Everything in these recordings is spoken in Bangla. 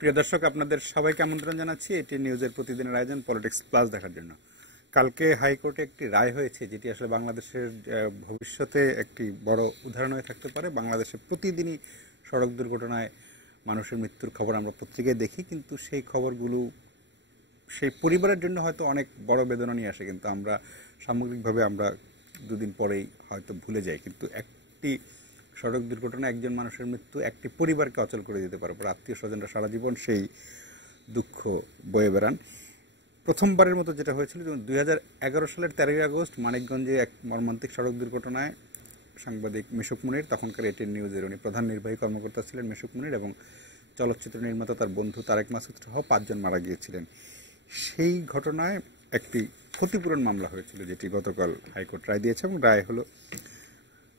প্রিয় দর্শক, আপনাদের সবাইকে আমন্ত্রণ জানাচ্ছি এটি নিউজের প্রতিদিনের আয়োজন পলিটিক্স প্লাস দেখার জন্য। কালকে হাইকোর্টে একটি রায় হয়েছে যেটি আসলে বাংলাদেশের ভবিষ্যতে একটি বড় উদাহরণ হয়ে থাকতে পারে। বাংলাদেশে প্রতিদিনই সড়ক দুর্ঘটনায় মানুষের মৃত্যুর খবর আমরা পত্রিকায় দেখি, কিন্তু সেই খবরগুলো সেই পরিবারের জন্য হয়তো অনেক বড় বেদনা নিয়ে আসে, কিন্তু আমরা সামগ্রিকভাবে আমরা দুদিন পরেই হয়তো ভুলে যাই। কিন্তু একটি সড়ক দুর্ঘটনায় একজন মানুষের মৃত্যু একটি পরিবারকে অচল করে দিতে পারে। আত্মীয় স্বজনরা সারা জীবন সেই দুঃখ বয়ে বেড়ান। প্রথমবারের মতো যেটা হয়েছিল, যেমন 2011 সালের 13 আগস্ট মানিকগঞ্জে এক মর্মান্তিক সড়ক দুর্ঘটনায় সাংবাদিক মিশুক মুনির, তখনকার এটিএন নিউজের উনি প্রধান নির্বাহী কর্মকর্তা ছিলেন মিশুক মুনির, এবং চলচ্চিত্র নির্মাতা তার বন্ধু তারেক মাসুদ সহ 5 জন মারা গিয়েছিলেন। সেই ঘটনায় একটি ক্ষতিপূরণ মামলা হয়েছিল, যেটি গতকাল হাইকোর্ট রায় দিয়েছে, এবং রায় হলো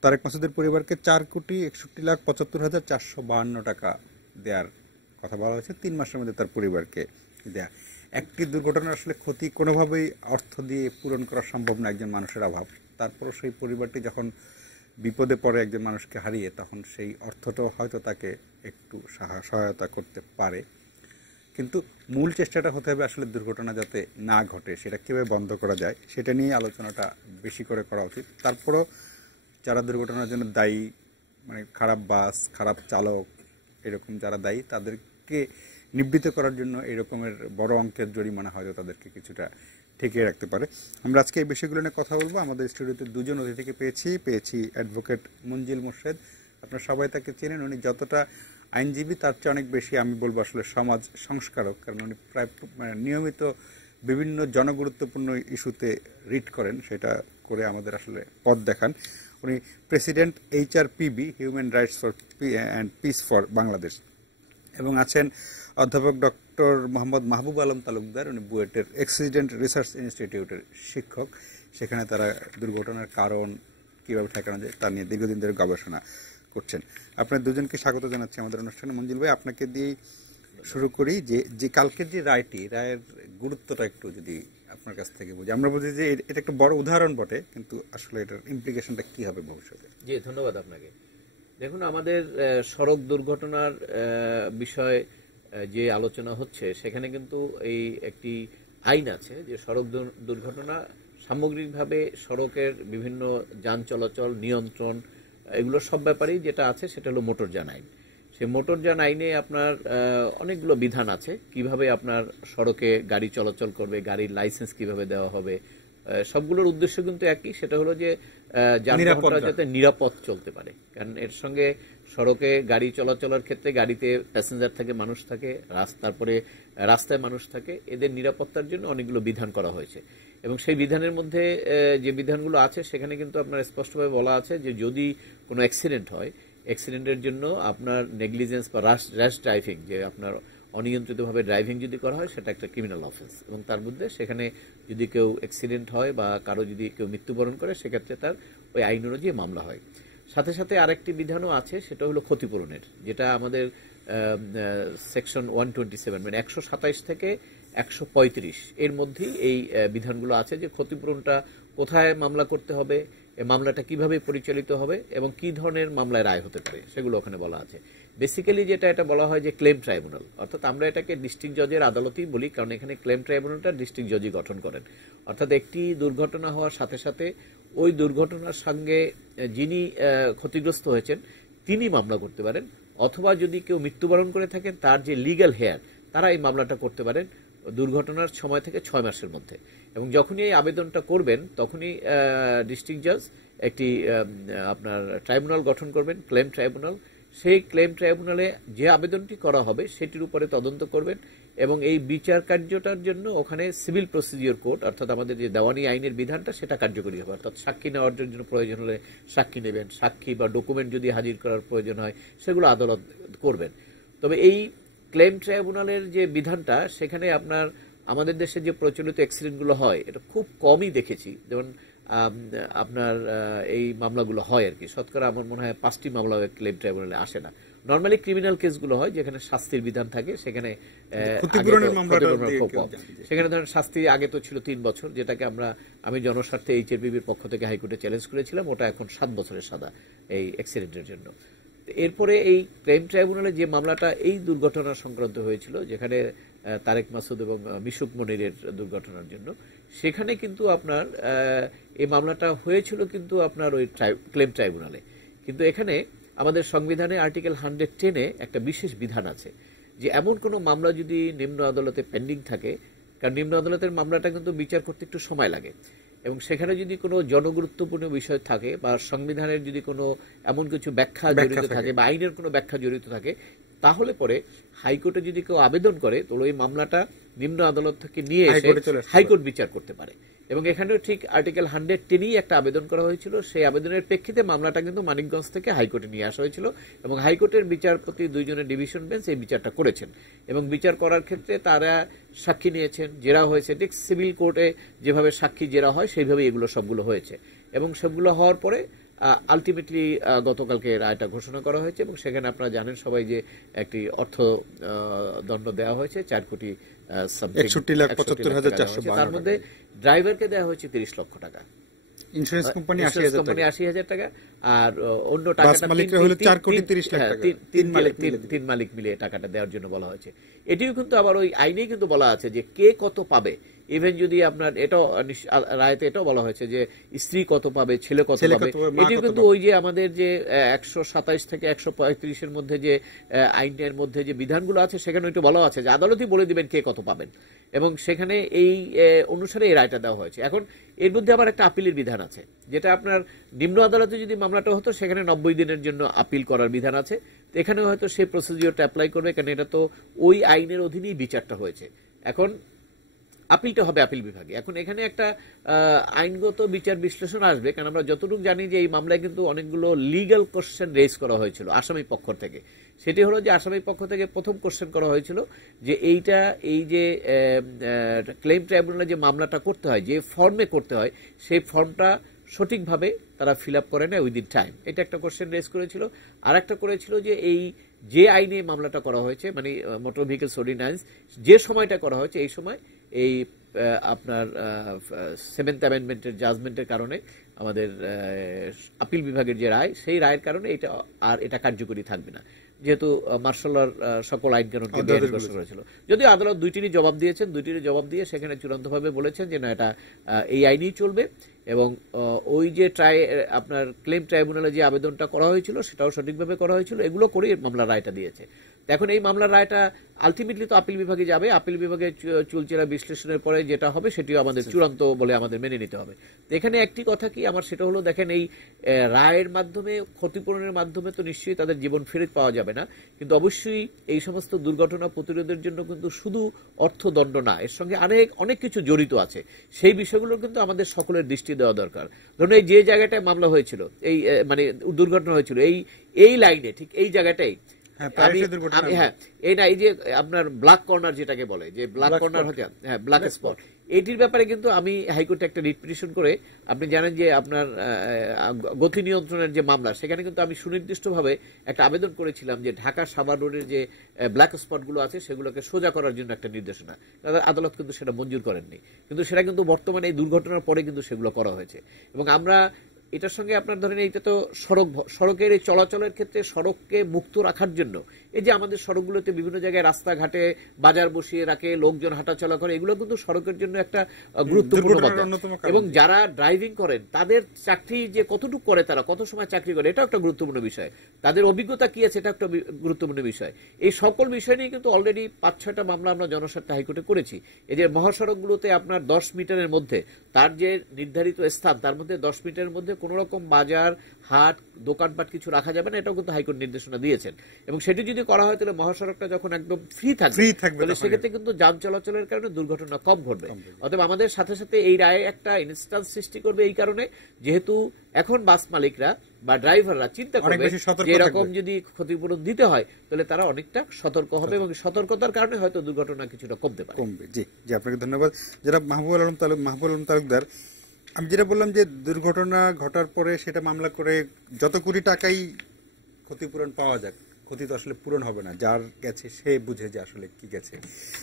তারেক মাসুদের পরিবারকে 4,61,75,452 টাকা দেওয়ার কথা বলা হয়েছে। 3 মাসের মধ্যে তার পরিবারকে দেয়া। একটি দুর্ঘটনার আসলে ক্ষতি কোনোভাবেই অর্থ দিয়ে পূরণ করা সম্ভব না, একজন মানুষের অভাব। তারপরও সেই পরিবারটি যখন বিপদে পড়ে একজন মানুষকে হারিয়ে, তখন সেই অর্থটাও হয়তো তাকে একটু সহায়তা করতে পারে। কিন্তু মূল চেষ্টাটা হতে হবে আসলে দুর্ঘটনা যাতে না ঘটে, সেটা কীভাবে বন্ধ করা যায় সেটা নিয়ে আলোচনাটা বেশি করে করা উচিত। তারপরও যারা দুর্ঘটনার জন্য দায়ী, মানে খারাপ বাস, খারাপ চালক, এরকম যারা দায়ী, তাদেরকে নিবৃত্ত করার জন্য এরকমের বড় অঙ্কের জরিমানা হয়তো তাদেরকে কিছুটা ঠেকিয়ে রাখতে পারে। আমরা আজকে এই বিষয়গুলো নিয়ে কথা বলবো। আমাদের স্টুডিওতে 2 জন অতিথিকে পেয়েছি অ্যাডভোকেট মঞ্জিল মোর্শেদ। আপনারা সবাই তাকে চেনেন। উনি যতটা আইনজীবী তার চেয়ে অনেক বেশি আমি বলবো আসলে সমাজ সংস্কারক, কারণ উনি প্রায় নিয়মিত বিভিন্ন জনগুরুত্বপূর্ণ ইস্যুতে রিট করেন, সেটা করে আমাদের আসলে পথ দেখান। উনি president HRPB, human rights for and piece for Bangladesh, এবং আছেন অধ্যাপক ডক্টর মোহাম্মদ মাহবুব আলম তালুকদার। উনি বুয়েটের অ্যাক্সিডেন্ট রিসার্চ ইনস্টিটিউটের শিক্ষক। সেখানে তারা দুর্ঘটনার কারণ কীভাবে ঠেকানো যায় তা নিয়ে দীর্ঘদিন ধরে গবেষণা করছেন। আপনার দুজনকে স্বাগত জানাচ্ছি আমাদের অনুষ্ঠানে। মঞ্জুল ভাই, আপনাকে দিয়ে শুরু করি। যে কালকের যে রায়ের গুরুত্বটা একটু যদি আপনার কাছ থেকে বুঝি। আমরা বুঝি যে এটা একটা বড় উদাহরণ বটে, কিন্তু আসলে এটার ইমপ্লিকেশনটা কি হবে ভবিষ্যতে? জি, ধন্যবাদ আপনাকে। দেখুন, আমাদের সড়ক দুর্ঘটনার বিষয়ে যে আলোচনা হচ্ছে, সেখানে কিন্তু এই একটি আইন আছে যে সড়ক দুর্ঘটনা সামগ্রিকভাবে সড়কের বিভিন্ন যান চলাচল নিয়ন্ত্রণ, এগুলো সব ব্যাপারেই যেটা আছে সেটা হলো মোটরযান আইন। সেই মোটরযান আইনে আপনার অনেকগুলো বিধান আছে, কিভাবে আপনার সড়কে গাড়ি চলাচল করবে, গাড়ির লাইসেন্স কিভাবে দেওয়া হবে। সবগুলোর উদ্দেশ্য কিন্তু একই, সেটা হলো যে যানবাহনটা যাতে নিরাপদ চলতে পারে। কারণ এর সঙ্গে সড়কে গাড়ি চলাচলের ক্ষেত্রে গাড়িতে প্যাসেঞ্জার থাকে, মানুষ থাকে, তারপরে রাস্তায় মানুষ থাকে, এদের নিরাপত্তার জন্য অনেকগুলো বিধান করা হয়েছে। এবং সেই বিধানের মধ্যে যে বিধানগুলো আছে সেখানে কিন্তু আপনার স্পষ্টভাবে বলা আছে যে যদি কোনো অ্যাক্সিডেন্ট হয়, অ্যাক্সিডেন্টের জন্য আপনার নেগলিজেন্স বা র্যাশ ড্রাইভিং, যে আপনার অনিয়ন্ত্রিতভাবে ড্রাইভিং যদি করা হয়, সেটা একটা ক্রিমিনাল অফেন্স। এবং তার মধ্যে সেখানে যদি কেউ অ্যাক্সিডেন্ট হয় বা কারো যদি কেউ মৃত্যুবরণ করে, সেক্ষেত্রে তার ওই আইন অনুযায়ী মামলা হয়। সাথে সাথে আরেকটি বিধানও আছে, সেটা হলো ক্ষতিপূরণের, যেটা আমাদের সেকশন 127 মানে 127 থেকে 135 এর মধ্যেই এই বিধানগুলো আছে, যে ক্ষতিপূরণটা কোথায় মামলা করতে হবে, মামলাটা কিভাবে পরিচালিত হবে এবং কি ধরনের মামলায় রায় হতে পারে, সেগুলো ওখানে বলা আছে। বেসিক্যালি এটা বলা হয় যে ক্লেম ট্রাইব্যুনাল, অর্থাৎ আমরা এটাকে ডিস্ট্রিক্ট জজের আদালতই বলি, কারণ এখানে ক্লেম ট্রাইব্যুনালটা ডিস্ট্রিক্ট জজই গঠন করেন। অর্থাৎ একটি দুর্ঘটনা হওয়ার সাথে সাথে ওই দুর্ঘটনার সঙ্গে যিনি ক্ষতিগ্রস্ত হয়েছেন তিনি মামলা করতে পারেন, অথবা যদি কেউ মৃত্যুবরণ করে থাকেন তার যে লিগ্যাল হেয়ার, তারা এই মামলাটা করতে পারেন দুর্ঘটনার সময় থেকে 6 মাসের মধ্যে। এবং যখনই এই আবেদনটা করবেন, তখনই ডিস্ট্রিক্ট জজ একটি আপনার ট্রাইব্যুনাল গঠন করবেন, ক্লেম ট্রাইব্যুনাল। সেই ক্লেম ট্রাইব্যুনালে যে আবেদনটি করা হবে সেটির উপরে তদন্ত করবেন, এবং এই বিচার কার্যটার জন্য ওখানে সিভিল প্রসিডিওর কোড, অর্থাৎ আমাদের যে দেওয়ানি আইনের বিধানটা, সেটা কার্যকরী হবে। অর্থাৎ সাক্ষী নেওয়ার জন্য প্রয়োজন হলে সাক্ষী নেবেন, সাক্ষী বা ডকুমেন্ট যদি হাজির করার প্রয়োজন হয় সেগুলো আদালত করবেন। তবে এই ক্লেম ট্রাইব্যুনালের যে বিধানটা, সেখানে আপনার আমাদের দেশে যে প্রচলিত অ্যাক্সিডেন্টগুলো হয়, এটা খুব কমই দেখেছি। যেমন আপনার এই মামলাগুলো হয় আর কি, শতকরা আমার মনে হয় 5টি মামলা ক্লেম ট্রাইব্যুনালে আসে না। নর্মালি ক্রিমিনাল কেসগুলো হয় যেখানে শাস্তির বিধান থাকে, সেখানে সেখানে ধরেন শাস্তি আগে তো ছিল 3 বছর, যেটাকে আমি জনস্বার্থে HRPBর পক্ষ থেকে হাইকোর্টে চ্যালেঞ্জ করেছিলাম, ওটা এখন 7 বছরের সাজা এই অ্যাক্সিডেন্টের জন্য। এরপরে এই ক্রাইম ট্রাইব্যুনালে যে মামলাটা এই দুর্ঘটনা সংক্রান্ত হয়েছিল, যেখানে তারেক মাসুদ এবং মিশুক মনিরের দুর্ঘটনার জন্য, সেখানে কিন্তু আপনার এই মামলাটা হয়েছিল কিন্তু আপনার ওই ক্লেম ট্রাইব্যুনালে। কিন্তু এখানে আমাদের সংবিধানে আর্টিকেল 110-এ একটা বিশেষ বিধান আছে যে এমন কোনো মামলা যদি নিম্ন আদালতে পেন্ডিং থাকে, কারণ নিম্ন আদালতের মামলাটা কিন্তু বিচার করতে একটু সময় লাগে, এবং সেখানে যদি কোনো জনগুরুত্বপূর্ণ বিষয় থাকে বা সংবিধানের যদি কোনো এমন কিছু ব্যাখ্যা জড়িত থাকে বা আইনের কোনো ব্যাখ্যা জড়িত থাকে, তাহলে পরে হাইকোর্টে যদি কেউ আবেদন করে তো ওই মামলাটা নিম্ন আদালত থেকে নিয়ে এসে হাইকোর্ট বিচার করতে পারে। এবং এখানেও ঠিক আর্টিকেল 110-ই একটা আবেদন করা হয়েছিল। সেই আবেদনের প্রেক্ষিতে মামলাটা কিন্তু মানিকগঞ্জ থেকে হাইকোর্টে নিয়ে আসা হয়েছিল এবং হাইকোর্টের বিচারপতি 2 জনের ডিভিশন বেঞ্চ এই বিচারটা করেছেন এবং বিচার করার ক্ষেত্রে তারা সাক্ষী নিয়েছেন, জেরা হয়েছে, ঠিক সিভিল কোর্টে যেভাবে সাক্ষী জেরা হয় সেইভাবে এগুলো সবগুলো হয়েছে। এবং সবগুলো হওয়ার পরে আলটিমেটলি গতকালকে রায়টা ঘোষণা করা হয়েছে এবং সেখানে আপনারা জানেন সবাই যে একটি অর্থ দণ্ড দেওয়া হয়েছে 4 কোটি 61,75,452 তার মধ্যে ড্রাইভারকে দেওয়া হয়েছে 30 লক্ষ টাকা, ইন্স্যুরেন্স কোম্পানি 80,000 টাকা, আর অন্য টাকাটা 3 মালিক মিলে টাকাটা দেওয়ার জন্য বলা হয়েছে। এটিও কিন্তু আবার ওই আইনেই কিন্তু বলা আছে যে কে কত পাবে। ইভেন যদি আপনার এটাও রায়তে এটাও বলা হয়েছে যে স্ত্রী কত পাবে, ছেলে কত পাবে। এটিও কিন্তু ওই যে আমাদের যে 127 থেকে 135-এর মধ্যে যে আইনের মধ্যে যে বিধানগুলো আছে সেখানে ওইটা বলা আছে যে আদালতই বলে দিবেন কে কত পাবেন, এবং সেখানে এই অনুসারে এই রায়টা দেওয়া হয়েছে। এখন এর মধ্যে আবার একটা আপিলের বিধান আছে, যেটা আপনার নিম্ন আদালতে যদি মামলাটা হতো সেখানে 90 দিনের জন্য আপিল করার বিধান আছে। এখানে হয়তো সেই প্রসিডিওরটা অ্যাপ্লাই করবে, কারণ এটা তো ওই আইনের অধীনেই বিচারটা হয়েছে। এখন আপিলটা হবে আপিল বিভাগে। এখন এখানে একটা আইনগত বিচার বিশ্লেষণ আসবে, কারণ আমরা যতটুকু জানি যে এই মামলায় কিন্তু অনেকগুলো লিগ্যাল কোশ্চেন রেজ করা হয়েছিল আসামি পক্ষ থেকে। সেটি হলো যে আসামি পক্ষ থেকে প্রথম কোশ্চেন করা হয়েছিল যে এই যে ক্লেম ট্রাইব্যুনালে যে মামলাটা করতে হয়, যে ফর্মে করতে হয়, সেই ফর্মটা সঠিকভাবে তারা ফিল আপ করে না উইদিন টাইম। এটা একটা কোশ্চেন রেজ করেছিল। আর একটা করেছিল যে এই যে আইনে মামলাটা করা হয়েছে, মানে মোটর ভেহিকলস অর্ডিন্যান্স, যে সময়টা করা হয়েছে এই সময় এই আপনার 7th অ্যামেন্ডমেন্টের জাজমেন্টের কারণে আমাদের আপিল বিভাগের যে রায়, সেই রায়ের কারণে এটা কার্যকরী থাকবে না, যেহেতু মার্শাল্লার সকল আইন কানুনকে বেআইনি ঘোষণা করেছিল। যদিও আদালত দুইটিরই জবাব দিয়েছেন, দুইটিরই জবাব দিয়ে সেখানে চূড়ান্তভাবে বলেছেন যে না, এটা এই আইনেই চলবে। এবং ওই যে আপনার ক্লেম ট্রাইব্যুনালে যে আবেদনটা করা হয়েছিল সেটাও সঠিকভাবে করা হয়েছিল, এগুলো করেই মামলার রায়টা দিয়েছে। এখন এই মামলার রায়টা আলটিমেটলি তো আপিল বিভাগে যাবে। আপিল বিভাগে চুলচেরা বিশ্লেষণের পরে যেটা হবে সেটিও আমাদের চূড়ান্ত বলে আমাদের মেনে নিতে হবে। এখানে একটি কথা কি আমার, সেটা হলো দেখেন, এই রায়ের মাধ্যমে, ক্ষতিপূরণের মাধ্যমে তো নিশ্চয়ই তাদের জীবন ফেরত পাওয়া যাবে না, কিন্তু অবশ্যই এই সমস্ত দুর্ঘটনা প্রতিরোধের জন্য কিন্তু শুধু অর্থদণ্ড না, এর সঙ্গে অনেক কিছু জড়িত আছে। সেই বিষয়গুলো কিন্তু আমাদের সকলের দৃষ্টি দেওয়া দরকার। ধরুন এই যে জায়গাটায় মামলা হয়েছিল, এই মানে দুর্ঘটনা হয়েছিল, এই লাইনে ঠিক এই জায়গাটাই, এই যে আপনার ব্ল্যাক কর্নার যেটাকে বলে, যে ব্ল্যাক কর্নার হচ্ছে ব্ল্যাক স্পট, এটির ব্যাপারে কিন্তু আমি হাইকোর্টে একটা রিট পিটিশন করে, আপনি জানেন যে আপনার গতি নিয়ন্ত্রণের যে মামলা, সেখানে কিন্তু আমি সুনির্দিষ্টভাবে একটা আবেদন করেছিলাম যে ঢাকা সাভার রোডের যে ব্ল্যাক স্পটগুলো আছে সেগুলোকে সোজা করার জন্য একটা নির্দেশনা। আদালত কিন্তু সেটা মঞ্জুর করেননি, কিন্তু সেটা কিন্তু বর্তমানে এই দুর্ঘটনার পরে কিন্তু সেগুলো করা হয়েছে। এবং আমরা এটার সঙ্গে আপনার ধরেন এইটা তো সড়কের এই চলাচলের ক্ষেত্রে সড়ককে মুক্ত রাখার জন্য এই যে আমাদের সড়কগুলোতে বিভিন্ন জায়গায় রাস্তাঘাটে বাজার বসিয়ে রাখে, লোকজন হাঁটাচলা করে, এগুলো কিন্তু সড়কের জন্য একটা গুরুত্বপূর্ণ ব্যাপার। এবং যারা ড্রাইভিং করেন তাদের চাকরি যে কতটুকু করে, তারা কত সময় চাকরি করে, এটাও একটা গুরুত্বপূর্ণ বিষয়। তাদের অভিজ্ঞতা কি আছে, এটা একটা গুরুত্বপূর্ণ বিষয়। এই সকল বিষয় নিয়ে কিন্তু অলরেডি 5-6টা মামলা আমরা জনস্বার্থে হাইকোর্টে করেছি। এই যে মহাসড়কগুলোতে আপনার 10 মিটারের মধ্যে তার যে নির্ধারিত স্থান, তার মধ্যে 10 মিটারের মধ্যে কোন রকম বাজার, হাট, দোকানপাট কিছু রাখা যাবে না, এটাও কিন্তু হাইকোর্ট নির্দেশনা দিয়েছেন। এবং সেটি যদি করা হয় তাহলে মহাসড়কটা যখন একদম ফ্রি থাকবে, তাহলে সেক্ষেত্রে কিন্তু যান চলাচলের কারণে দুর্ঘটনা কম ঘটবে। অতএব আমাদের সাথে সাথে এই রায়ে একটা ইনস্ট্যান্স সৃষ্টি করবে, এই কারণে যেহেতু এখন বাস মালিকরা বা ড্রাইভাররা চিন্তা করবে যে এরকম যদি ক্ষতিপূরণ দিতে হয় তাহলে তারা অনেকটা সতর্ক হবে, এবং সতর্কতার কারণে হয়তো দুর্ঘটনা কিছুটা কমতে পারে। জি জি, আপনাকে ধন্যবাদ। যারা মাহবুবুল আলম তালুকদার, আমি যেটা বললাম যে দুর্ঘটনা ঘটার পরে সেটা মামলা করে যত কোটি টাকাই ক্ষতিপূরণ পাওয়া যাক, ক্ষতি তো আসলে পূরণ হবে না, যার গেছে সে বুঝে যে আসলে কি গেছে।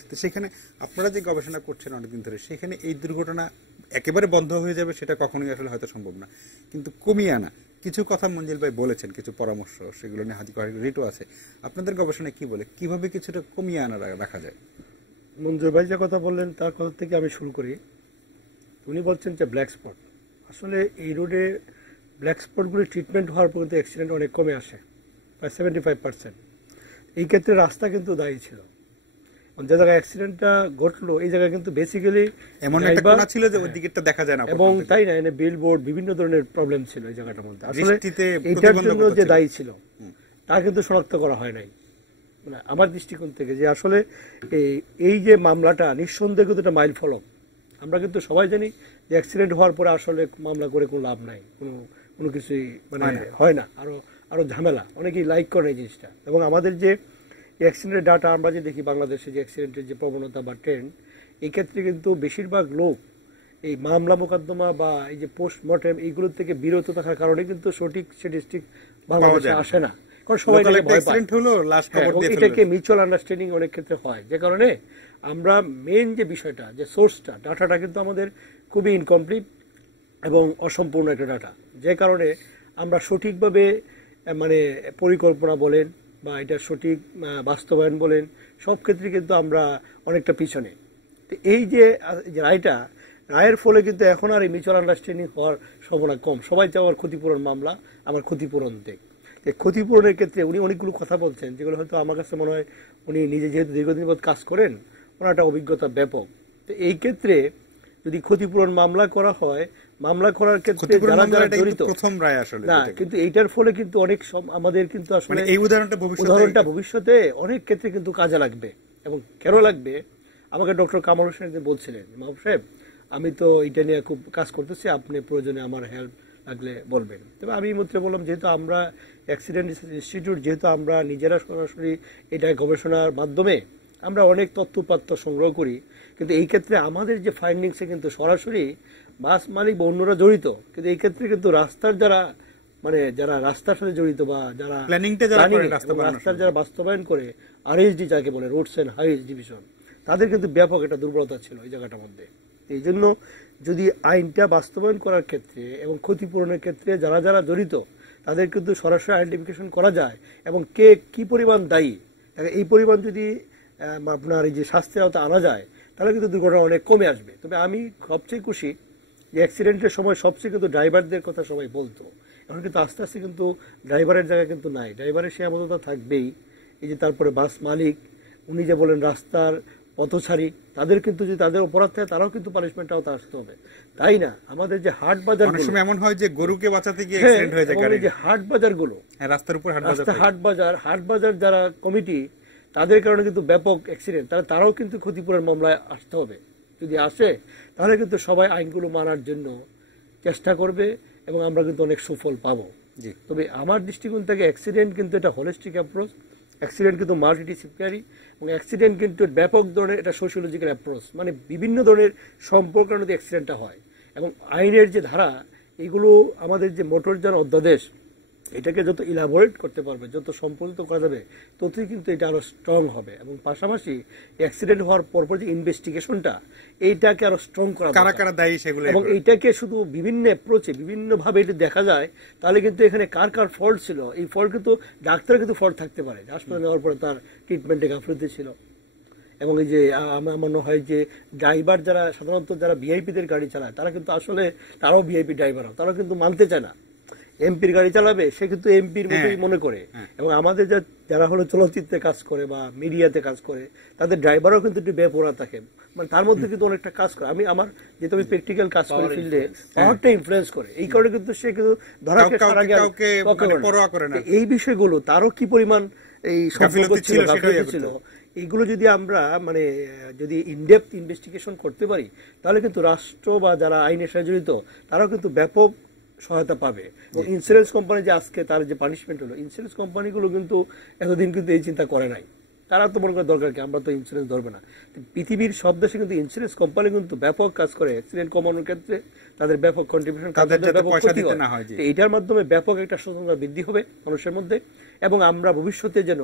তো সেখানে আপনারা যে গবেষণা করছেন অনেকদিন ধরে, সেখানে এই দুর্ঘটনা একেবারে বন্ধ হয়ে যাবে সেটা কখনোই আসলে হয়তো সম্ভব না, কিন্তু কমিয়ে আনা কিছু কথা মঞ্জিল ভাই বলেছেন, কিছু পরামর্শ, সেগুলো নিয়ে হাজির করার রিটও আছে। আপনাদের গবেষণায় কি বলে কিভাবে কিছুটা কমিয়ে আনা রাখা যায়? মঞ্জুর ভাই যে কথা বললেন তার কথা থেকে আমি শুরু করি। উনি বলছেন যে ব্ল্যাক স্পট, আসলে এই রোডে ব্ল্যাক স্পটগুলি ট্রিটমেন্ট হওয়ার পর্যন্ত অ্যাক্সিডেন্ট অনেক কমে আসে, প্রায় 75%। এই ক্ষেত্রে রাস্তা কিন্তু দায়ী ছিল। যে জায়গায় অ্যাক্সিডেন্টটা ঘটলো এই জায়গায় কিন্তু বেসিক্যালি এমন একটা কোণা ছিল যে ওই দিকটা দেখা যায় না, এবং তাই না, এনে বিলবোর্ড বিভিন্ন ধরনের প্রবলেম ছিল এই জায়গাটার মধ্যে। আসলে বৃষ্টিতে এটার জন্য প্রতিবন্ধকতা যে ছিল। দায়ী ছিল তা কিন্তু শনাক্ত করা হয় নাই, মানে আমার দৃষ্টিকোণ থেকে, যে আসলে এই যে মামলাটা নিঃসন্দেহে কিন্তু একটা মাইল ফলক। আমরা কিন্তু সবাই জানি যে অ্যাক্সিডেন্ট হওয়ার পরে আসলে মামলা করে কোনো লাভ নাই, কোনো কিছুই মানে হয় না, আরো ঝামেলা, অনেকেই লাইক করে এই জিনিসটা। এবং আমাদের যে অ্যাক্সিডেন্টের ডাটা আমরা যে দেখি বাংলাদেশে, যে অ্যাক্সিডেন্টের যে প্রবণতা বা ট্রেন্ড, এই ক্ষেত্রে কিন্তু বেশিরভাগ লোক এই মামলা মোকদ্দমা বা এই যে পোস্টমর্টেম এইগুলোর থেকে বিরত থাকার কারণে কিন্তু সঠিক স্ট্যাটিস্টিক বাংলাদেশে আসে না, কারণ সবাই এটাকে ভয় পায়। এবং এটাকে মিউচুয়াল আন্ডারস্ট্যান্ডিং অনেক ক্ষেত্রে হয়, যে কারণে আমরা মেইন যে বিষয়টা, যে সোর্সটা, ডাটাটা কিন্তু আমাদের খুবই ইনকমপ্লিট এবং অসম্পূর্ণ একটা ডাটা, যে কারণে আমরা সঠিকভাবে মানে পরিকল্পনা বলেন বা এটা সঠিক বাস্তবায়ন বলেন, সব ক্ষেত্রে কিন্তু আমরা অনেকটা পিছনে। তো এই যে রায়ের ফলে কিন্তু এখন আর এই মিউচুয়াল আন্ডারস্ট্যান্ডিং হওয়ার সম্ভাবনা কম। সবাই চায় আমার ক্ষতিপূরণ মামলা, আমার ক্ষতিপূরণ দেখ। ক্ষতিপূরণের ক্ষেত্রে উনি অনেকগুলো কথা বলছেন, যেগুলো হয়তো আমার কাছে মনে হয় উনি নিজে যেহেতু দীর্ঘদিন পর কাজ করেন, ওনার একটা অভিজ্ঞতা ব্যাপক। তো এই ক্ষেত্রে যদি ক্ষতিপূরণ মামলা করা হয়, মামলা করার ক্ষেত্রে যারা যারা জড়িত না, কিন্তু এইটার ফলে কিন্তু অনেক আমাদের কিন্তু আসলে এই উদাহরণটা ভবিষ্যতে অনেক ক্ষেত্রে কিন্তু কাজে লাগবে। এবং কেন লাগবে, আমাকে ডক্টর কামাল হোসেন বলছিলেন, মাহবুব সাহেব আমি তো এটা নিয়ে খুব কাজ করতেছি, আপনি প্রয়োজনে আমার হেল্প লাগলে বলবেন। তবে আমি মাত্র বললাম, যেহেতু আমরা অ্যাক্সিডেন্ট ইনস্টিটিউট, যেহেতু আমরা নিজেরা সরাসরি এটা গবেষণার মাধ্যমে আমরা অনেক তথ্যপাত্র সংগ্রহ করি, কিন্তু এই ক্ষেত্রে আমাদের যে ফাইন্ডিংসে কিন্তু সরাসরি বাস মালিক বা অন্যরা জড়িত, কিন্তু এই ক্ষেত্রে কিন্তু রাস্তার যারা মানে যারা রাস্তার সাথে জড়িত বা যারা রাস্তার যারা বাস্তবায়ন করে, আরএসডি যাকে বলে, রোডস এন্ড হাইওয়েজ ডিভিশন, তাদের কিন্তু ব্যাপক একটা দুর্বলতা ছিল এই জায়গাটার মধ্যে। এই জন্য যদি আইনটা বাস্তবায়ন করার ক্ষেত্রে এবং ক্ষতিপূরণের ক্ষেত্রে যারা যারা জড়িত তাদের কিন্তু সরাসরি আইডেন্টিফিকেশন করা যায় এবং কে কি পরিমাণ দায়ী, এই পরিমাণ যদি আপনার এই যে শাস্তির আওতায় আনা যায়, তাহলে কিন্তু দুর্ঘটনা অনেক কমে আসবে। তবে আমি সবচেয়ে খুশি যে অ্যাক্সিডেন্টের সময় সবচেয়ে কিন্তু ড্রাইভারদের কথা সবাই বলতো, এখন কিন্তু আস্তে আস্তে কিন্তু ড্রাইভারের জায়গায় কিন্তু নাই, ড্রাইভারের সে আমদতা থাকবেই। এই যে তারপরে বাস মালিক, উনি যে বলেন রাস্তার পথচারী, তাদের কিন্তু যদি তাদের অপরাধ থাকে তারাও কিন্তু পানিশমেন্টটাও তা আসতে হবে, তাই না? আমাদের যে হাট বাজার, অনেক সময় এমন হয় যে গরুকে বাঁচাতে গিয়ে অ্যাক্সিডেন্ট হয়ে যায়, যে হাট বাজার গুলো, রাস্তার উপর হাট বাজার যারা কমিটি, তাদের কারণে কিন্তু ব্যাপক অ্যাক্সিডেন্ট, তারাও কিন্তু ক্ষতিপূরণ মামলায় আসতে হবে। যদি আসে তাহলে কিন্তু সবাই আইনগুলো মানার জন্য চেষ্টা করবে এবং আমরা কিন্তু অনেক সুফল পাবো। তবে আমার দৃষ্টিকোণ থেকে অ্যাক্সিডেন্ট কিন্তু এটা হোলিস্টিক অ্যাপ্রোচ, অ্যাক্সিডেন্ট কিন্তু মাল্টিডিসিপ্লিনারি, এবং অ্যাক্সিডেন্ট কিন্তু ব্যাপক ধরনের এটা সোশিওলজিক্যাল অ্যাপ্রোচ, মানে বিভিন্ন ধরনের সম্পর্ক যদি অ্যাক্সিডেন্টটা হয়। এবং আইনের যে ধারা, এগুলো আমাদের যে মোটরযান অধ্যাদেশ, এটাকে যত ইলাবোরেট করতে পারবে, যত সম্পর্কিত করা যাবে, ততই কিন্তু এটা আরো স্ট্রং হবে। এবং পাশাপাশি অ্যাক্সিডেন্ট হওয়ার পরপর যে ইনভেস্টিগেশনটা, এইটাকে আরো স্ট্রং করা, এবং এইটাকে শুধু বিভিন্ন অ্যাপ্রোচে বিভিন্ন ভাবে এটা দেখা যায়, তাহলে কিন্তু এখানে কার কার ফল্ট ছিল, এই ফল্ট কিন্তু ডাক্তার কিন্তু ফল্ট থাকতে পারে, হাসপাতালে নেওয়ার পরে তার ট্রিটমেন্টে গাফিলতি ছিল। এবং এই যে আমার মনে হয় যে ড্রাইভার যারা সাধারণত যারা ভিআইপিদের গাড়ি চালায়, তারা কিন্তু আসলে তারাও ভিআইপি ড্রাইভার, তারা কিন্তু মানতে চায় না এমপির গাড়ি চালাবে, সে কিন্তু এমপির মতোই মনে করে। এবং আমাদের যারা হলো চলচ্চিত্রে কাজ করে বা মিডিয়াতে কাজ করে, তাদের ড্রাইভারও কিন্তু একটু বেপরোয়া থাকে, মানে তার মধ্যে কিন্তু অনেকটা কাজ করে। আমার যেহেতু আমি প্র্যাকটিক্যাল কাজ করি ফিল্ডে, পাওয়ারটা ইনফ্লুয়েন্স করে, এই কারণে কিন্তু সে কিন্তু ধরা করে না। এই বিষয়গুলো তারও কি পরিমাণ এই সম্পর্ক ছিল, এইগুলো যদি আমরা মানে যদি ইনডেপথ ইনভেস্টিগেশন করতে পারি, তাহলে কিন্তু রাষ্ট্র বা যারা আইনের সাথে জড়িত তারাও কিন্তু ব্যাপক সহায়তা পাবে। এবং ইন্স্যুরেন্স কোম্পানি যে আজকে তার যে পানিশমেন্ট হলো, ইন্স্যুরেন্স কোম্পানিগুলো কিন্তু এতদিন কিন্তু এই চিন্তা করে নাই, তারা তো মনে করে দরকার কি, আমরা তো ইন্স্যুরেন্স ধরবে না। পৃথিবীর সব দেশে কিন্তু ইন্স্যুরেন্স কোম্পানি কিন্তু ব্যাপক কাজ করে অ্যাক্সিডেন্ট কমানোর ক্ষেত্রে, তাদের ব্যাপক কন্ট্রিবিউশন, এইটার মাধ্যমে ব্যাপক একটা সচেতনতা বৃদ্ধি হবে মানুষের মধ্যে। এবং আমরা ভবিষ্যতে যেন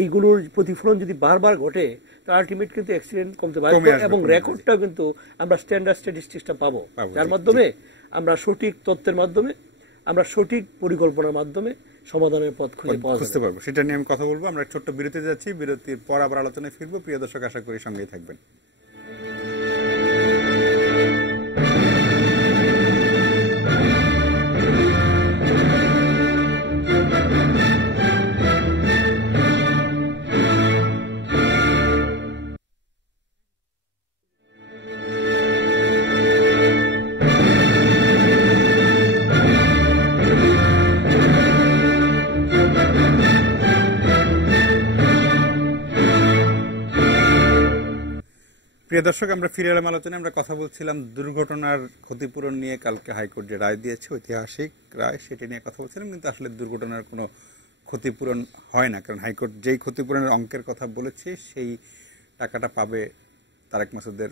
এইগুলোর প্রতিফলন যদি বারবার ঘটে, তার আলটিমেট কিন্তু অ্যাক্সিডেন্ট কমতে পারে, এবং রেকর্ডটাও কিন্তু আমরা স্ট্যান্ডার্ড স্ট্যাটিস্টিক্সটা পাবো, যার মাধ্যমে আমরা সঠিক তথ্যের মাধ্যমে আমরা সঠিক পরিকল্পনার মাধ্যমে সমাধানের পথ খুঁজে পাওয়া বুঝতে যাবে। পারবো, সেটা নিয়ে আমি কথা বলবো। আমরা ছোট্ট বিরতি যাচ্ছি, বিরতির পর আবার আলোচনায় ফিরবো। প্রিয় দর্শক, আশা করি সঙ্গেই থাকবেন। প্রিয় দর্শক, আমরা ফিরে এলাম আলোচনায়। আমরা কথা বলছিলাম দুর্ঘটনার ক্ষতিপূরণ নিয়ে। কালকে হাইকোর্ট যে রায় দিয়েছে, ঐতিহাসিক রায়, সেটা নিয়ে কথা বলছিলাম। কিন্তু আসলে দুর্ঘটনার কোনো ক্ষতিপূরণ হয় না, কারণ হাইকোর্ট যেই ক্ষতিপূরণের অঙ্কের কথা বলেছে সেই টাকাটা পাবে তারেক মাসুদের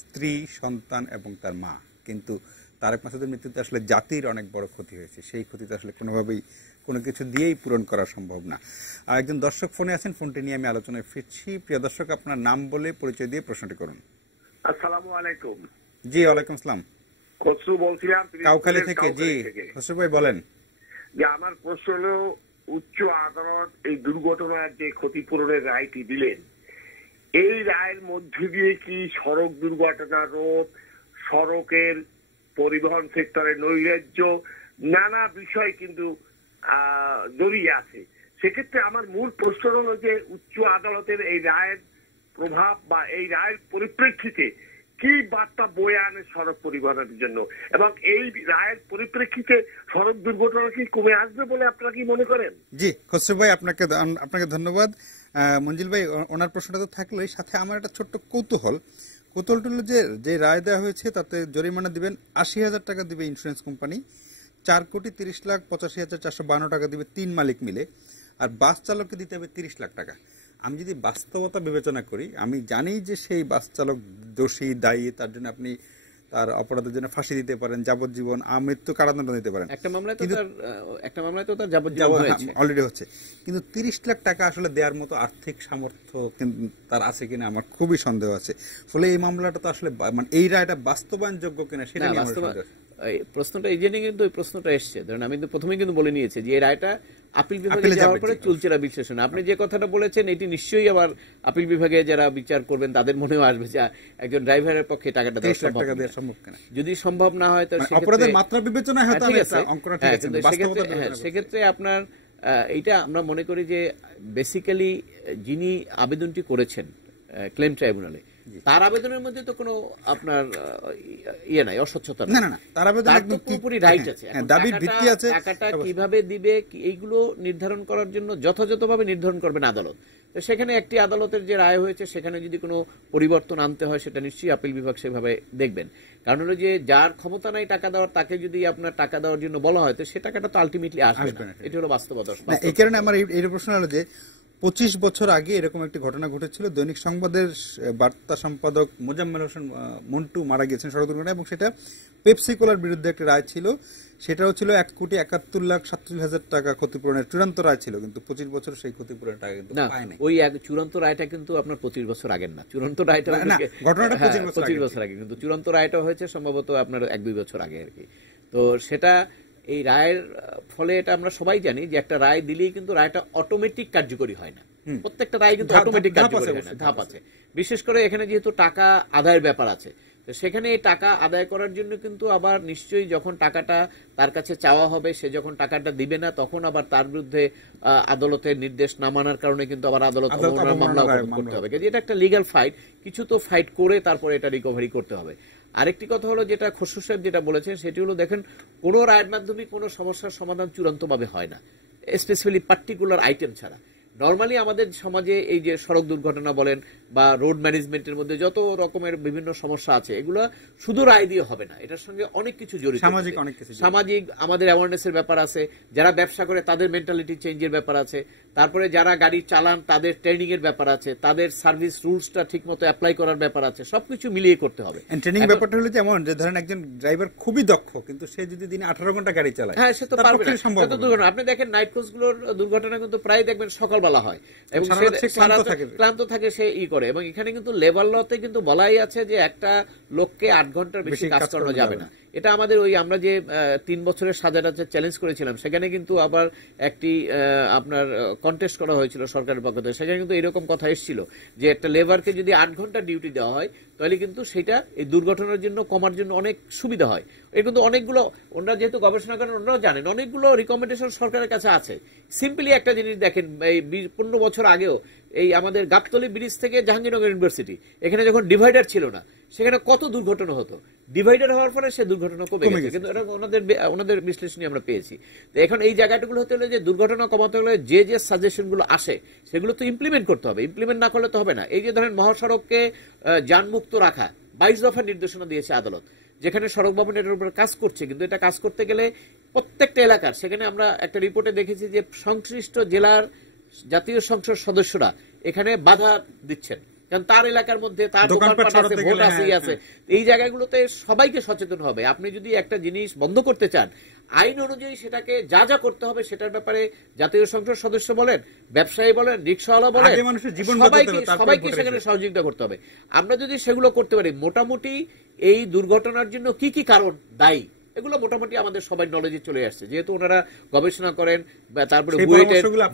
স্ত্রী, সন্তান এবং তার মা। কিন্তু তারেক মাসুদের মৃত্যুতে আসলে জাতির অনেক বড় ক্ষতি হয়েছে, সেই ক্ষতিতে আসলে কোনোভাবেই কোনো কিছু দিয়েই পূরণ করা সম্ভব না। আর একজন দর্শক ফোনে আছেন, ফোনটি নিয়ে আমি আলোচনায় ফিরছি। প্রিয় দর্শক, আপনার নাম বলে পরিচয় দিয়ে প্রশ্নটি করুন। আসসালামু আলাইকুম। জি, ওয়ালাইকুম আসসালাম। খসরু বলছিলাম, কাউখালী থেকে। জি খসরু ভাই বলেন। যে আমার প্রশ্ন হলো, উচ্চ আদালত এই দুর্ঘটনার যে ক্ষতিপূরণের রায়টি দিলেন, এই রায়ের মধ্যে দিয়ে কি সড়ক দুর্ঘটনা রোধ, সড়কের পরিবহন সেক্টরের নৈরাজ্য, নানা বিষয় কিন্তু জড়িয়ে আছে। সেক্ষেত্রে আমার মূল প্রশ্ন হলো যে উচ্চ আদালতের এই রায়ের প্রভাব বা এই রায়ের পরিপ্রেক্ষিতে কি বার্তা বয়ে আনে সড়ক পরিবহনের জন্য, এবং এই রায়ের পরিপ্রেক্ষিতে সড়ক দুর্ঘটনা কি কমে আসবে বলে আপনারা কি মনে করেন? জি খসরু ভাই, আপনাকে ধন্যবাদ। মঞ্জিল ভাই, ওনার প্রশ্নটা তো থাকলোই, সাথে আমার একটা ছোট্ট কৌতূহলটা হলো যে রায় দেওয়া হয়েছে তাতে জরিমানা দিবেন 80,000 টাকা দিবে ইন্স্যুরেন্স কোম্পানি, 4,30,85,452 টাকা দিবে 3 মালিক মিলে, আর বাস চালককে দিতে হবে 30 লাখ টাকা। আমি যদি বাস্তবতা বিবেচনা করি, আমি জানি যে সেই বাস চালক দোষী, দায়ী, তার জন্য আপনি তার অপরাধের জন্য ফাঁসি দিতে পারেন, যাবজ্জীবন মৃত্যু কারাদণ্ড দিতে পারেন। একটা মামলায় তো তার যাবজ্জীবন হয়েছে, অলরেডি হচ্ছে। কিন্তু 30 লাখ টাকা আসলে দেওয়ার মতো আর্থিক সামর্থ্য তার আছে কিনা আমার খুবই সন্দেহ আছে। ফলে এই মামলাটা তো আসলে মানে এই রায়টা বাস্তবায়নযোগ্য কিনা সেটা নিয়ে আমার সন্দেহ আছে। প্রশ্নটা এই জন্য কিন্তু ওই প্রশ্নটা এসছে, ধরেন আমি তো প্রথমেই কিন্তু বলে নিয়েছি যে এই রায়টা আপিল বিভাগে যাওয়ার পরে চুলচেরা বিশ্লেষণ। আপনি যে কথাটা বলেছেন এটি নিশ্চয়ই আবার আপিল বিভাগে যারা বিচার করবেন তাদের মনেও আসবে যে একজন ড্রাইভারের পক্ষে টাকাটা দেওয়া সম্ভব কিনা। যদি সম্ভব না হয় তো অপরাধের মাত্রা বিবেচনায় হয়তো অঙ্কটা ঠিক আছে, সেক্ষেত্রে আপনার এইটা আমরা মনে করি যে বেসিক্যালি যিনি আবেদনটি করেছেন ক্লেম ট্রাইব্যুনালে, তার আবেদনের মধ্যে তো কোনো আপনার নাই, অস্বচ্ছতা না, তার আবেদন একদম পুরোপুরি রাইট আছে, দাবির ভিত্তি আছে। টাকাটা কিভাবে দিবে এইগুলো নির্ধারণ করার জন্য যথাযথভাবে নির্ধারণ করবেন আদালত। তো সেখানে একটি আদালতের যে রায় হয়েছে সেখানে যদি কোনো পরিবর্তন আনতে হয় সেটা নিশ্চয়ই আপিল বিভাগ সেভাবে দেখবেন। কারণ হলো যে যার ক্ষমতা নাই টাকা দেওয়ার, তাকে যদি আপনার টাকা দেওয়ার জন্য বলা হয় তো সে টাকাটা তো আলটিমেটলি আসবে না। এটা হলো বাস্তবতা। এই কারণে আমার এই প্রশ্ন হলো যে 25 বছর আগে এরকম একটি ঘটনা ঘটেছিল। দৈনিক সংবাদের বার্তা সম্পাদক মোজাম্মেল হোসেন মন্টু মারা গিয়েছেন সড়ক দুর্ঘটনা, এবং সেটা পেপসি কোলার বিরুদ্ধে একটা রায় ছিল। সেটাও ছিল 1,71,47,000 টাকা ক্ষতিপূরণের চূড়ান্ত রায় ছিল, কিন্তু 25 বছর সেই ক্ষতিপূরণের টাকা কিন্তু পায় নাই। ওই চূড়ান্ত রায়টা কিন্তু আপনার 25 বছর আগের না, চূড়ান্ত রায়টা ঘটনাটা 25 বছর আগে, কিন্তু চূড়ান্ত রায়টা হয়েছে সম্ভবত আপনার 1-2 বছর আগে আর কি। তো সেটা এই রায়ের ফলে এটা আমরা সবাই জানি যে একটা রায় দিলেই কিন্তু রায়টা অটোমেটিক কার্যকরী হয় না। প্রত্যেকটা রায় কিন্তু অটোমেটিক কার্যকরী হয় না, ধাপ আছে। বিশেষ করে এখানে যেহেতু টাকা আদায়ের ব্যাপার আছে, তো সেখানে এই টাকা আদায় করার জন্য কিন্তু আবার নিশ্চয়ই যখন টাকাটা তার কাছে চাওয়া হবে, সে যখন টাকাটা দিবে না তখন আবার তার বিরুদ্ধে আদালতের নির্দেশ না মানার কারণে কিন্তু আবার আদালত মামলা করতে হবে। এটা একটা লিগ্যাল ফাইট, কিছু তো ফাইট করে তারপরে এটা রিকভারি করতে হবে। আরেকটি কথা হলো যেটা খসরু সাহেব যেটা বলেছেন সেটি হলো, দেখেন কোনো রায়ের মাধ্যমে কোনো সমস্যার সমাধান চূড়ান্তভাবে হয় না, স্পেসিফিক্যালি পার্টিকুলার আইটেম ছাড়া। নর্মালি আমাদের সমাজে এই যে সড়ক দুর্ঘটনা বলেন বা রোড ম্যানেজমেন্টের মধ্যে যত রকমের বিভিন্ন সমস্যা আছে, এগুলো শুধু রায় দিয়ে হবে না, এটার সঙ্গে অনেক কিছু জড়িত, সামাজিক আমাদের অ্যাওয়ারনেসের ব্যাপার আছে, যারা ব্যবসা করে তাদের মেন্টালিটি চেঞ্জের ব্যাপার আছে, তারপরে যারা গাড়ি চালান তাদের ট্রেনিং এর ব্যাপার আছে, তাদের সার্ভিস রুলসটা ঠিকমতো অ্যাপ্লাই করার ব্যাপার আছে, সবকিছু মিলিয়ে করতে হবে। ট্রেনিং ব্যাপারটা হলো যেমন যে ধরেন একজন ড্রাইভার খুবই দক্ষ, কিন্তু সে যদি দিনে 18 ঘন্টা গাড়ি চালায়, হ্যাঁ সে তো পারবে না। আপনি দেখেন নাইট কোচগুলোর দুর্ঘটনা কিন্তু প্রায় দেখবেন সকালবেলা হয় এবং ক্লান্ত থাকে, সে করে। এবং এখানে কিন্তু লেবার লতে কিন্তু বলাই আছে যে একটা লোককে 8 ঘন্টার বেশি কাজ করানো যাবে না। এটা আমাদের ওই আমরা যে 3 বছরের সাজাটা চ্যালেঞ্জ করেছিলাম সেখানে কিন্তু আবার একটি আপনার কন্টেস্ট করা হয়েছিল সরকারের পক্ষ থেকে, সেখানে কিন্তু এরকম কথা এসেছিল যে একটা লেবারকে যদি 8 ঘন্টা ডিউটি দেওয়া হয় তাহলে কিন্তু সেটা এই দুর্ঘটনার জন্য কমার জন্য অনেক সুবিধা হয়। এর কিন্তু অনেকগুলো, ওনারা যেহেতু গবেষণা করেন ওনারাও জানেন, অনেকগুলো রিকমেন্ডেশন সরকারের কাছে আছে। সিম্পলি একটা জিনিস দেখেন, এই 15 বছর আগেও এই আমাদের গাবতলী ব্রিজ থেকে জাহাঙ্গীরনগর ইউনিভার্সিটি এখানে যখন ডিভাইডার ছিল না সেখানে কত দুর্ঘটনা হতো, ডিভাইডার হওয়ার পরে সে দুর্ঘটনা কমে গেছে, কিন্তু এটা ওনাদের বিশ্লেষণী আমরা পেয়েছি। তো এখন এই জায়গাটুকুলো হতে হলে যে দুর্ঘটনা কমাতে হলে যে যে সাজেশনগুলো আসে সেগুলো তো ইমপ্লিমেন্ট করতে হবে, ইমপ্লিমেন্ট না করলে তো হবে না। এই যে ধরেন মহাসড়ককে যানমুক্ত রাখা 22 দফার নির্দেশনা দিয়েছে আদালত, যেখানে সড়ক ভবন এটার উপর কাজ করছে, কিন্তু এটা কাজ করতে গেলে প্রত্যেকটা এলাকার, সেখানে আমরা একটা রিপোর্টে দেখেছি যে সংশ্লিষ্ট জেলার জাতীয় সংসদ সদস্যরা এখানে বাধা দিচ্ছেন, কারণ তার এলাকার মধ্যে তার দোকানপাট আছে, ভোট আছে, আছে। এই জায়গাগুলোতে সবাইকে সচেতন হবে। আপনি যদি একটা জিনিস বন্ধ করতে চান আইন অনুযায়ী সেটাকে যা যা করতে হবে সেটার ব্যাপারে জাতীয় সংসদ সদস্য বলেন, ব্যবসায়ী বলেন, রিক্সাওয়ালা বলেন, সবাইকে সেখানে সহযোগিতা করতে হবে। আমরা যদি সেগুলো করতে পারি, মোটামুটি এই দুর্ঘটনার জন্য কি কি কারণ দায়ী এগুলো মোটামুটি আমাদের সবাই নলেজে চলে আসছে, যেহেতু ওনারা গবেষণা করেন, তারপরে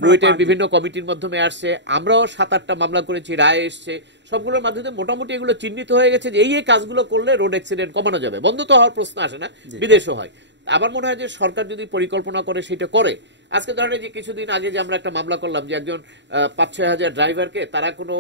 বুয়েটের বিভিন্ন কমিটির মাধ্যমে আসছে, আমরাও 7-8টা মামলা করেছি, রায় এসছে, সবগুলোর মাধ্যমে মোটামুটি এগুলো চিহ্নিত হয়ে গেছে যে এই কাজগুলো করলে রোড অ্যাক্সিডেন্ট কমানো যাবে। বন্ধ তো হওয়ার প্রশ্ন আসে না, বিদেশও হয়। আমার মনে হয় যে সরকার যদি পরিকল্পনা করে সেটা করে, আজকে ধরেন যে কিছুদিন আগে যে আমরা একটা মামলা করলাম যে একজন 5-6 হাজার ড্রাইভারকে তারা কোনো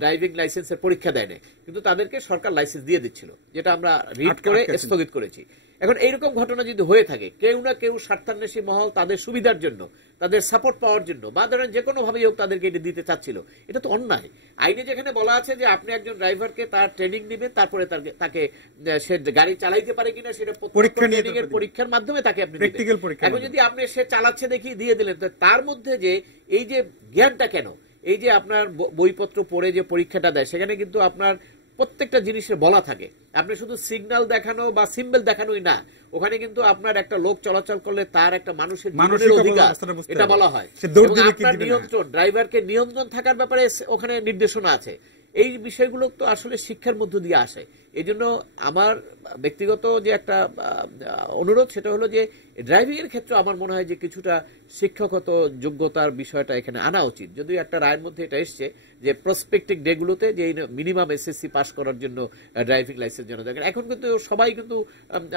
ড্রাইভিং লাইসেন্সের পরীক্ষা দেয় না, কিন্তু তাদেরকে সরকার লাইসেন্স দিয়ে দিচ্ছিল, যেটা আমরা রিট করে স্থগিত করেছি। এখন এইরকম ঘটনা যদি হয়ে থাকে, কেউ না কেউ স্বার্থান্বেষী মহল তাদের সুবিধার জন্য, তাদের সাপোর্ট পাওয়ার জন্য বা ধরেন যে কোনো ভাবেই হোক তাদেরকে এটা দিতে চাচ্ছিল, এটা তো অন্যায়। আইনে যেখানে বলা আছে যে আপনি একজন ড্রাইভারকে তার ট্রেনিং দিবেন, তারপরে তাকে সে গাড়ি চালাইতে পারে কিনা সেটা পরীক্ষার মাধ্যমে তাকে আপনি দিবেন। এখন যদি আপনি সে চালাচ্ছে দেখিয়ে দিয়ে দিলেন, তো তার মধ্যে যে এই যে জ্ঞানটা কেন, এই যে আপনার বইপত্র পড়ে যে পরীক্ষাটা দেয় সেখানে কিন্তু আপনার প্রত্যেকটা জিনিসের বলা থাকে, আপনি শুধু সিগন্যাল দেখানো বা সিম্বল দেখানোই না, ওখানে কিন্তু আপনার একটা লোক চলাচল করলে তার একটা মানুষের অধিকার এটা বলা হয়, আপনার নিয়ন্ত্রণ, ড্রাইভারকে নিয়ন্ত্রণ থাকার ব্যাপারে ওখানে নির্দেশনা আছে। এই বিষয়গুলো তো আসলে শিক্ষার মধ্য দিয়ে আসে। এই জন্য আমার ব্যক্তিগত যে একটা অনুরোধ সেটা হলো যে ড্রাইভিং এর ক্ষেত্রে আমার মনে হয় যে কিছুটা শিক্ষাগত যোগ্যতার বিষয়টা এখানে আনা উচিত। যদিও একটা রায়ের মধ্যে এটা এসছে যে প্রসপেক্টিভ ডেগুলোতে যে মিনিমাম এসএসসি পাস করার জন্য ড্রাইভিং লাইসেন্স জন্য দরকার। এখন কিন্তু সবাই কিন্তু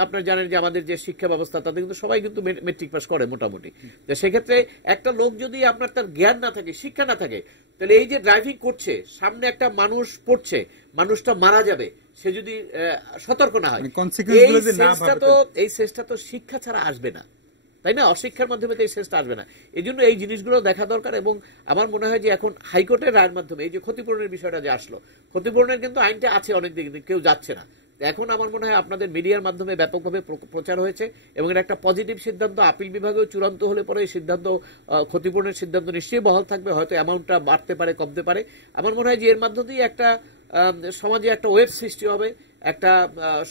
আপনারা জানেন যে আমাদের যে শিক্ষা ব্যবস্থা তাতে কিন্তু সবাই কিন্তু মেট্রিক পাস করে মোটামুটি। তো সেক্ষেত্রে একটা লোক যদি আপনার তার জ্ঞান না থাকে, শিক্ষা না থাকে, তাহলে এই যে ড্রাইভিং করছে, সামনে একটা মানুষ পড়ছে, মানুষটা মারা যাবে, সে যদি সতর্ক না হয়, এই চেষ্টা তো শিক্ষা ছাড়া আসবে না, তাই না? অশিক্ষার মাধ্যমে তো এই চেষ্টা আসবে না। এই জন্য এই জিনিসগুলো দেখা দরকার। এবং আমার মনে হয় যে এখন হাইকোর্টের রায়ের মাধ্যমে এই যে ক্ষতিপূরণের বিষয়টা যে আসলো, ক্ষতিপূরণের কিন্তু আইনটা আছে অনেক দিকে, কেউ যাচ্ছে না। এখন আমার মনে হয় আপনাদের মিডিয়ার মাধ্যমে ব্যাপকভাবে প্রচার হয়েছে এবং এটা একটা পজিটিভ সিদ্ধান্ত। আপিল বিভাগেও চূড়ান্ত হলে পরে এই সিদ্ধান্ত, ক্ষতিপূরণের সিদ্ধান্ত নিশ্চয়ই বহাল থাকবে, হয়তো অ্যামাউন্টটা বাড়তে পারে, কমতে পারে। আমার মনে হয় যে এর মাধ্যমে দিয়ে একটা সমাজে একটা ওয়েব সৃষ্টি হবে, একটা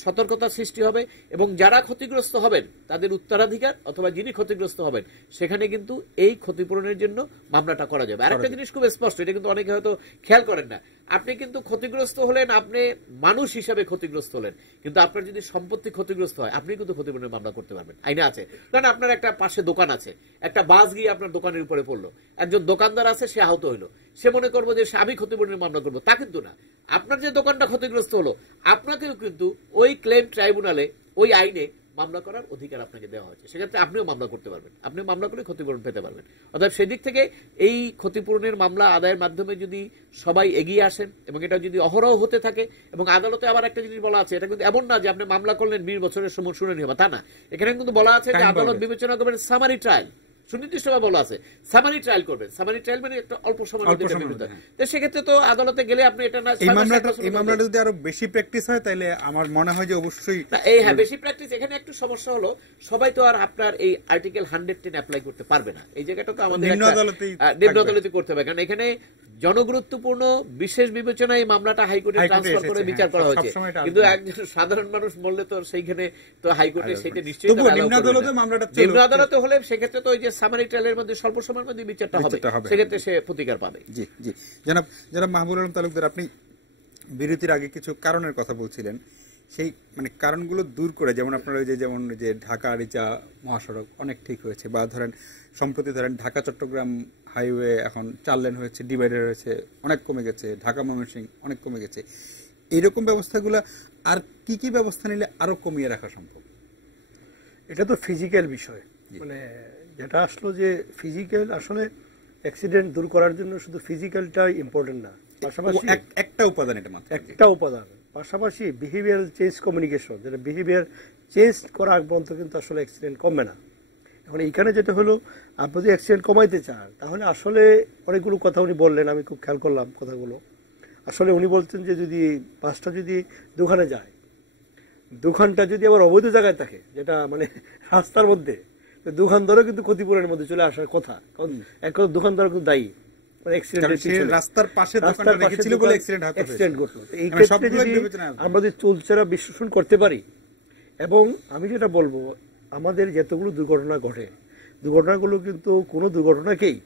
সতর্কতা সৃষ্টি হবে এবং যারা ক্ষতিগ্রস্ত হবেন তাদের উত্তরাধিকার অথবা যিনি ক্ষতিগ্রস্ত হবেন সেখানে কিন্তু এই ক্ষতিপূরণের জন্য মামলাটা করা যাবে। আরেকটা জিনিস খুব স্পষ্ট, এটা কিন্তু অনেকে হয়তো খেয়াল করেন না, আপনি কিন্তু ক্ষতিগ্রস্ত হলেন, আপনি মানুষ হিসাবে ক্ষতিগ্রস্ত হলেন, কিন্তু আপনার যদি সম্পত্তি ক্ষতিগ্রস্ত হয় আপনি কিন্তু ক্ষতিপূরণের মামলা করতে পারবেন, আইনে আছে। কারণ আপনার একটা পাশে দোকান আছে, একটা বাস গিয়ে আপনার দোকানের উপরে পড়লো, একজন দোকানদার আছে, সে আহত হইলো, সে মনে করবো যে আমি ক্ষতিপূরণের মামলা করবো, তা কিন্তু না। আপনার যে দোকানটা ক্ষতিগ্রস্ত হলো, আপনাকেও কিন্তু ওই ক্লেম ট্রাইব্যুনালে ওই আইনে মামলা করার অধিকার আপনাকে দেওয়া হয়েছে, সেক্ষেত্রে আপনিও মামলা করতে পারবেন, আপনি মামলা করে ক্ষতিপূরণ পেতে পারবেন। অর্থাৎ সেদিক থেকে এই ক্ষতিপূরণের মামলা আদায়ের মাধ্যমে যদি সবাই এগিয়ে আসেন এবং এটা যদি অহরহ হতে থাকে, এবং আদালতে আবার একটা জিনিস বলা আছে, এটা কিন্তু এমন না যে আপনি মামলা করলেন 20 বছরের সময় শুনানি হবে, তা না। এখানে কিন্তু বলা আছে যে আদালত বিবেচনা করবেন সামারি ট্রায়াল, সুনির্দিষ্টভাবে বলা আছে সামারি ট্রায়াল করবেন। সামারি ট্রায়াল মানে একটা অল্প সময়ের মধ্যে, তো সেক্ষেত্রে তো আদালতে গেলে আপনি এটা না, এই মামলাটা যদি আরো বেশি প্র্যাকটিস হয় তাহলে আমার মনে হয় যে অবশ্যই এই হ্যাঁ বেশি প্র্যাকটিস। এখানে একটু সমস্যা হলো, সবাই তো আর আপনার এই আর্টিকেল 110 অ্যাপ্লাই করতে পারবে না, এই জায়গাটা তো আমাদের নিম্ন আদালতে করতে হবে, কারণ এখানে জনগুরুত্বপূর্ণ বিশেষ বিবেচনায় এই মামলাটা হাইকোর্টে ট্রান্সফার করে বিচার করা হয়েছে, কিন্তু একজন সাধারণ মানুষ বললে তো সেইখানে তো হাইকোর্টে সেটা নিশ্চয়ই নিম্ন আদালতে হলে সেক্ষেত্রে তো ওই যে সামারি ট্রায়ালের মধ্যে স্বল্প সময়ের মধ্যে বিচারটা হবে, সেক্ষেত্রে সে প্রতিকার পাবে। জি জি, জনাব মাহবুবুল আলম তালুকদার, আপনি বিরতির আগে কিছু কারণের কথা বলছিলেন, সেই মানে কারণগুলো দূর করে, যেমন আপনার ওই যে যেমন যে ঢাকা আরিচা মহাসড়ক অনেক ঠিক হয়েছে, বা ধরেন সম্প্রতি ধরেন ঢাকা চট্টগ্রাম হাইওয়ে এখন 4 লেন হয়েছে, ডিভাইডার হয়েছে, অনেক কমে গেছে, ঢাকা ময়মনসিংহ অনেক কমে গেছে। এইরকম ব্যবস্থাগুলো আর কি কি ব্যবস্থা নিলে আরো কমিয়ে রাখা সম্ভব? এটা তো ফিজিক্যাল বিষয়, মানে যেটা আসলো যে ফিজিক্যাল আসলে অ্যাক্সিডেন্ট দূর করার জন্য শুধু ফিজিক্যালটাই ইম্পর্টেন্ট না, পাশাপাশি একটা উপাদান এটা মাত্র, একটা উপাদান, পাশাপাশি বিহেভিয়ারাল চেঞ্জ কমিউনিকেশন, যেটা বিহেভিয়ার চেঞ্জ করা আগ পর্যন্ত কিন্তু আসলে অ্যাক্সিডেন্ট কমবে না। এখন এইখানে যেটা হলো, আপনি যদি অ্যাক্সিডেন্ট কমাইতে চান তাহলে আসলে অনেকগুলো কথা উনি বললেন, আমি খুব খেয়াল করলাম কথাগুলো। আসলে উনি বলছেন যে যদি বাসটা যদি দোকানে যায়, দোকানটা যদি আবার অবৈধ জায়গায় থাকে, যেটা মানে রাস্তার মধ্যে, দোকানদারও কিন্তু ক্ষতিপূরণের মধ্যে চলে আসার কথা, কারণ এক দোকানদার কিন্তু দায়ী রাস্তার পাশে দোকানটা রেখেছিল বলে অ্যাক্সিডেন্ট ঘটলো। এই ক্ষেত্রে যদি আমরা যদি চুলচেরা বিশ্লেষণ করতে পারি, এবং আমি যেটা বলবো, আমাদের যতগুলো দুর্ঘটনা ঘটে, দুর্ঘটনাগুলো কিন্তু কোনো দুর্ঘটনাকেই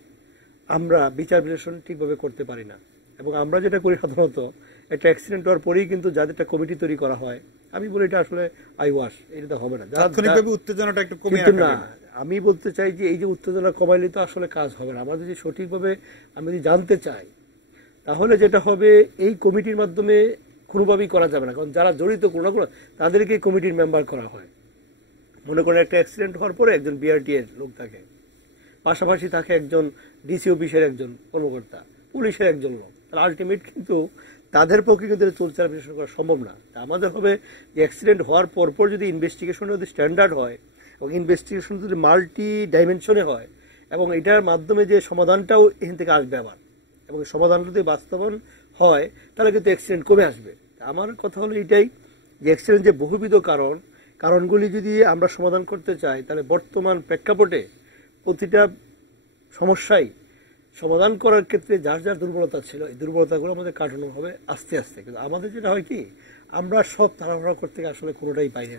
আমরা বিচার বিশ্লেষণ ঠিকভাবে করতে পারি না। এবং আমরা যেটা করি সাধারণত, একটা অ্যাক্সিডেন্ট হওয়ার পরেই কিন্তু যাদের একটা কমিটি তৈরি করা হয়, আমি বলি এটা আসলে আই ওয়াশ, এটা হবে না, উত্তেজনাটা একটু কমে না। আমি বলতে চাই যে এই যে উত্তেজনা কমাইলে তো আসলে কাজ হবে না। আমরা যদি সঠিকভাবে আমি যদি জানতে চাই, তাহলে যেটা হবে, এই কমিটির মাধ্যমে কোনোভাবেই করা যাবে না, কারণ যারা জড়িত কোনো তাদেরকে কমিটির মেম্বার করা হয়। মনে করেন একটা অ্যাক্সিডেন্ট হওয়ার পরে একজন বিআরটি এর লোক থাকে, পাশাপাশি থাকে একজন ডিসি অফিসের একজন কর্মকর্তা, পুলিশের একজন লোক, তাহলে আলটিমেট কিন্তু তাদের পক্ষে কিন্তু চুলচেরা বিশ্লেষণ করা সম্ভব না। আমাদের হবে যে অ্যাক্সিডেন্ট হওয়ার পরপর যদি ইনভেস্টিগেশন যদি স্ট্যান্ডার্ড হয়, এবং ইনভেস্টিগেশন যদি মাল্টি ডাইমেনশনে হয়, এবং এটার মাধ্যমে যে সমাধানটাও এখান থেকে আসবে আবার, এবং সমাধানটা যদি বাস্তবায়ন হয়, তাহলে কিন্তু অ্যাক্সিডেন্ট কমে আসবে। আমার কথা হলো এটাই, যে অ্যাক্সিডেন্ট যে বহুবিধ কারণগুলি যদি আমরা সমাধান করতে চাই, তাহলে বর্তমান প্রেক্ষাপটে প্রতিটা সমস্যাই সমাধান করার ক্ষেত্রে যার যার দুর্বলতা ছিল, এই দুর্বলতাগুলো আমাদের কাটানো হবে আস্তে আস্তে। কিন্তু আমাদের যেটা হয় কি, আমরা সব তাড়াহুড়া করতে আসলে কোনোটাই পাই না,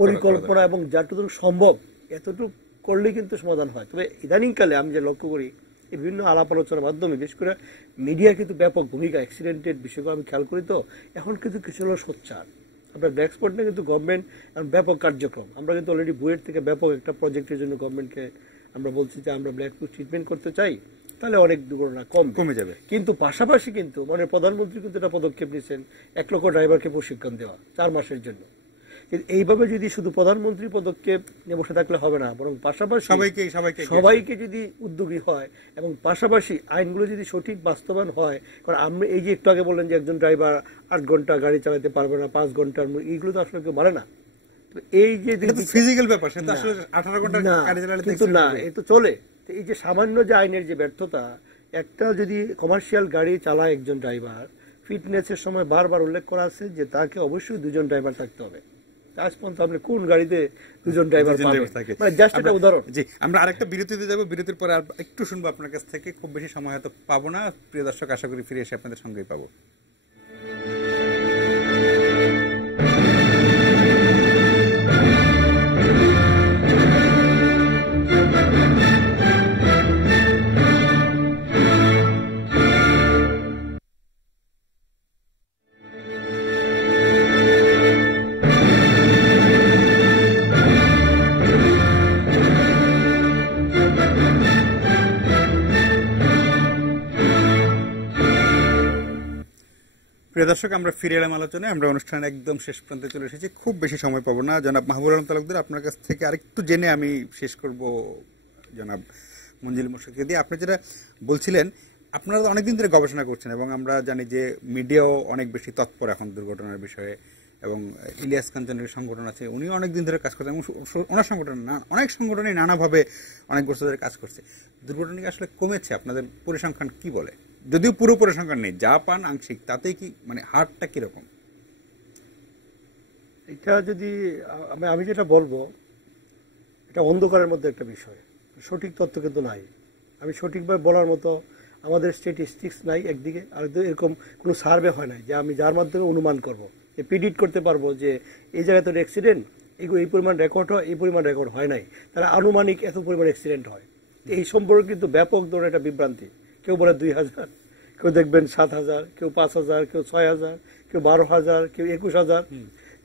পরিকল্পনা এবং যতটুকু সম্ভব এতটুকু করলে কিন্তু সমাধান হয়। তবে ইদানিংকালে আমি যে লক্ষ্য করি, এই বিভিন্ন আলাপ আলোচনার মাধ্যমে বিশেষ করে মিডিয়া কিন্তু ব্যাপক ভূমিকা, অ্যাক্সিডেন্টের বিষয়গুলো আমি খেয়াল করি, তো এখন কিন্তু কিছু হলো সোচ্চার। আমরা ব্ল্যাক স্পট নিয়ে কিন্তু গভর্নমেন্ট ব্যাপক কার্যক্রম, আমরা কিন্তু অলরেডি বুয়েট থেকে ব্যাপক একটা প্রজেক্টের জন্য গভর্নমেন্টকে আমরা বলছি যে আমরা ব্ল্যাক স্পট ট্রিটমেন্ট করতে চাই, তাহলে অনেক দুর্ঘটনা কমে যাবে। কিন্তু পাশাপাশি কিন্তু মানে প্রধানমন্ত্রী কিন্তু একটা পদক্ষেপ নিয়েছেন, 1 লক্ষ ড্রাইভারকে প্রশিক্ষণ দেওয়া 4 মাসের জন্য। এইভাবে যদি শুধু প্রধানমন্ত্রী পদক্ষেপ নিয়ে বসে থাকলে হবে না, বরং পাশাপাশি সবাইকে যদি উদ্যোগী হয়, এবং পাশাপাশি আইনগুলো যদি সঠিক বাস্তবায়ন হয়। কারণ আমরা এই যে একটু আগে বললেন যে একজন ড্রাইভার 8 ঘন্টা গাড়ি চালাতে পারবে না, 5 ঘন্টার, এইগুলো তো আসলে কেউ মানে না। এই যে ফিজিক্যাল ব্যাপার, সেটা আসলে 18 ঘন্টা গাড়ি চালালে কিন্তু না, এ তো চলে। এই যে সামান্য যে আইনের যে ব্যর্থতা, একটা যদি কমার্শিয়াল গাড়ি চালায় একজন ড্রাইভার, ফিটনেসের সময় বারবার উল্লেখ করা আছে যে তাকে অবশ্যই 2 জন ড্রাইভার থাকতে হবে। আজ পর্যন্ত আপনি কোন গাড়িতে 2 জন ড্রাইভার থাকে? মানে জাস্ট একটা উদাহরণ। জি, আমরা আরেকটা বিরতিতে যাব, বিরতির পরে আর একটু শুনবো আপনার কাছ থেকে। খুব বেশি সময় হয়তো পাবো না, প্রিয় দর্শক, আশা করি ফিরে এসে আপনাদের সঙ্গেই পাবো। প্রিয় দর্শক, আমরা ফিরে এলাম আলোচনায়। আমরা অনুষ্ঠানের একদম শেষ প্রান্তে চলে এসেছি, খুব বেশি সময় পাবো না। জনাব মাহবুবুল আলম তালুকদার, আপনার কাছ থেকে আরেকটু জেনে আমি শেষ করব জনাব মঞ্জিল মোর্শেদকে দিয়ে। আপনি যেটা বলছিলেন, আপনারা অনেকদিন ধরে গবেষণা করছেন, এবং আমরা জানি যে মিডিয়াও অনেক বেশি তৎপর এখন দুর্ঘটনার বিষয়ে, এবং ইলিয়াস কাঞ্চনের সংগঠন আছে, উনিও অনেকদিন ধরে কাজ করছেন, এবং ওনার সংগঠন না, অনেক সংগঠনই নানাভাবে অনেক বছর ধরে কাজ করছে। দুর্ঘটনা কি আসলে কমেছে? আপনাদের পরিসংখ্যান কি বলে? যদিও পুরো পরিসংখ্যান নেই, যা পান আংশিক, তাতেই কি মানে হারটা কিরকম? এটা যদি আমি যেটা বলবো, এটা অন্ধকারের মধ্যে একটা বিষয়, সঠিক তথ্য কিন্তু নাই। আমি সঠিকভাবে বলার মতো আমাদের স্ট্যাটিস্টিক্স নাই একদিকে, আর এরকম কোনো সার্ভে হয় নাই যে আমি যার মাধ্যমে অনুমান করবো, যে প্রিডিক্ট করতে পারবো যে এই জায়গায় তো অ্যাক্সিডেন্ট, এই পরিমাণ রেকর্ড হয়, এই পরিমাণ রেকর্ড হয় নাই, তারা আনুমানিক এত পরিমাণ অ্যাক্সিডেন্ট হয়। এই সম্পর্কে কিন্তু ব্যাপক ধরনের একটা বিভ্রান্তি। কেউ বলে 2000, কেউ দেখবেন 7,000, কেউ 5,000, কেউ 6,000, কেউ 12,000, কেউ 21,000।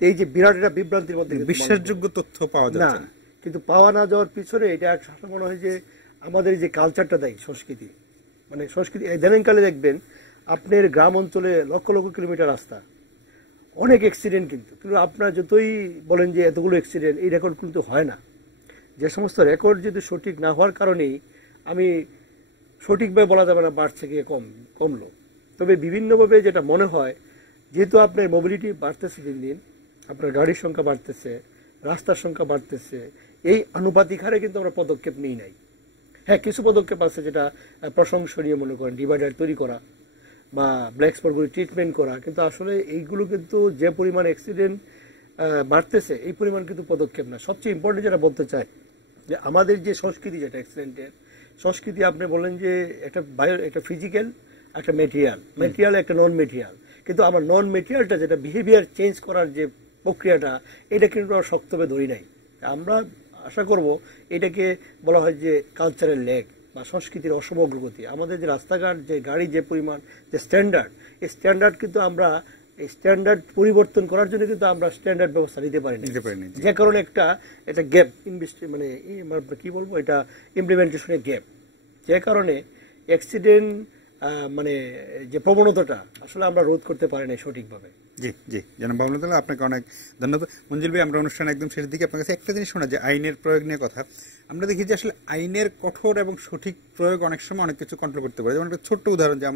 এই যে বিরাট একটা বিভ্রান্তির মধ্যে কিন্তু বিশ্বাসযোগ্য তথ্য পাওয়া না, যাচ্ছে না। কিন্তু পাওয়া না যাওয়ার পিছনে এটা একটা মনে হয় যে আমাদের এই যে কালচারটা দেয়, সংস্কৃতি, মানে সংস্কৃতি। ইদানিংকালে দেখবেন আপনার গ্রাম অঞ্চলে লক্ষ লক্ষ কিলোমিটার রাস্তা, অনেক অ্যাক্সিডেন্ট, কিন্তু আপনার যতই বলেন যে এতগুলো অ্যাক্সিডেন্ট, এই রেকর্ড কিন্তু হয় না। যে সমস্ত রেকর্ড যদি সঠিক না হওয়ার কারণেই, আমি সঠিকভাবে বলা যাবে না বাড়ছে গিয়ে কমলো, তবে বিভিন্নভাবে যেটা মনে হয়, যেহেতু আপনার মোবিলিটি বাড়তেছে দিন দিন, আপনার গাড়ির সংখ্যা বাড়তেছে, রাস্তার সংখ্যা বাড়তেছে, এই আনুপাতিক হারে কিন্তু আমরা পদক্ষেপ নিই নাই। হ্যাঁ, কিছু পদক্ষেপ আছে যেটা প্রশংসনীয় মনে করেন, ডিভাইডার তৈরি করা বা ব্ল্যাক স্পটগুলি ট্রিটমেন্ট করা, কিন্তু আসলে এইগুলো কিন্তু যে পরিমাণ অ্যাক্সিডেন্ট বাড়তেছে, এই পরিমাণ কিন্তু পদক্ষেপ না। সবচেয়ে ইম্পর্টেন্ট যেটা বলতে চাই, যে আমাদের যে সংস্কৃতি, যেটা অ্যাক্সিডেন্টের সংস্কৃতি, আপনি বলেন যে একটা ফিজিক্যাল, একটা মেটেরিয়াল, একটা নন মেটেরিয়াল, কিন্তু আমার নন মেটেরিয়ালটা যেটা বিহেভিয়ার চেঞ্জ করার যে প্রক্রিয়াটা, এটা কিন্তু আমরা শক্তভাবে ধরি নাই। আমরা আশা করব এটাকে বলা হয় যে কালচারাল ল্যাগ বা সংস্কৃতির অসম অগ্রগতি। আমাদের যে রাস্তাঘাট, যে গাড়ি, যে পরিমাণ, যে স্ট্যান্ডার্ড, এই স্ট্যান্ডার্ড কিন্তু আমরা এই স্ট্যান্ডার্ড পরিবর্তন করার জন্য কিন্তু আমরা স্ট্যান্ডার্ড ব্যবস্থা নিতে পারি না, যে কারণে একটা গ্যাপ, মানে কি বলবো, এটা ইমপ্লিমেন্টেশনের গ্যাপ, যে কারণে অ্যাক্সিডেন্ট মানে যে প্রবণতাটা আসলে আমরা রোধ করতে পারি না সঠিকভাবে। জি জি, জনাব মামুনুদ্দিন, আপনাকে অনেক ধন্যবাদ। মঞ্জুল ভাই, আমরা অনুষ্ঠান একদম শেষের দিকে আপনার কাছে একটা জিনিস শোনা, যে আইনের প্রয়োগ নিয়ে কথা। আমরা দেখি যে আসলে আইনের কঠোর এবং সঠিক প্রয়োগ অনেক সময় অনেক কিছু কন্ট্রোল করতে পারে। যেমন একটা ছোট্ট উদাহরণ, যে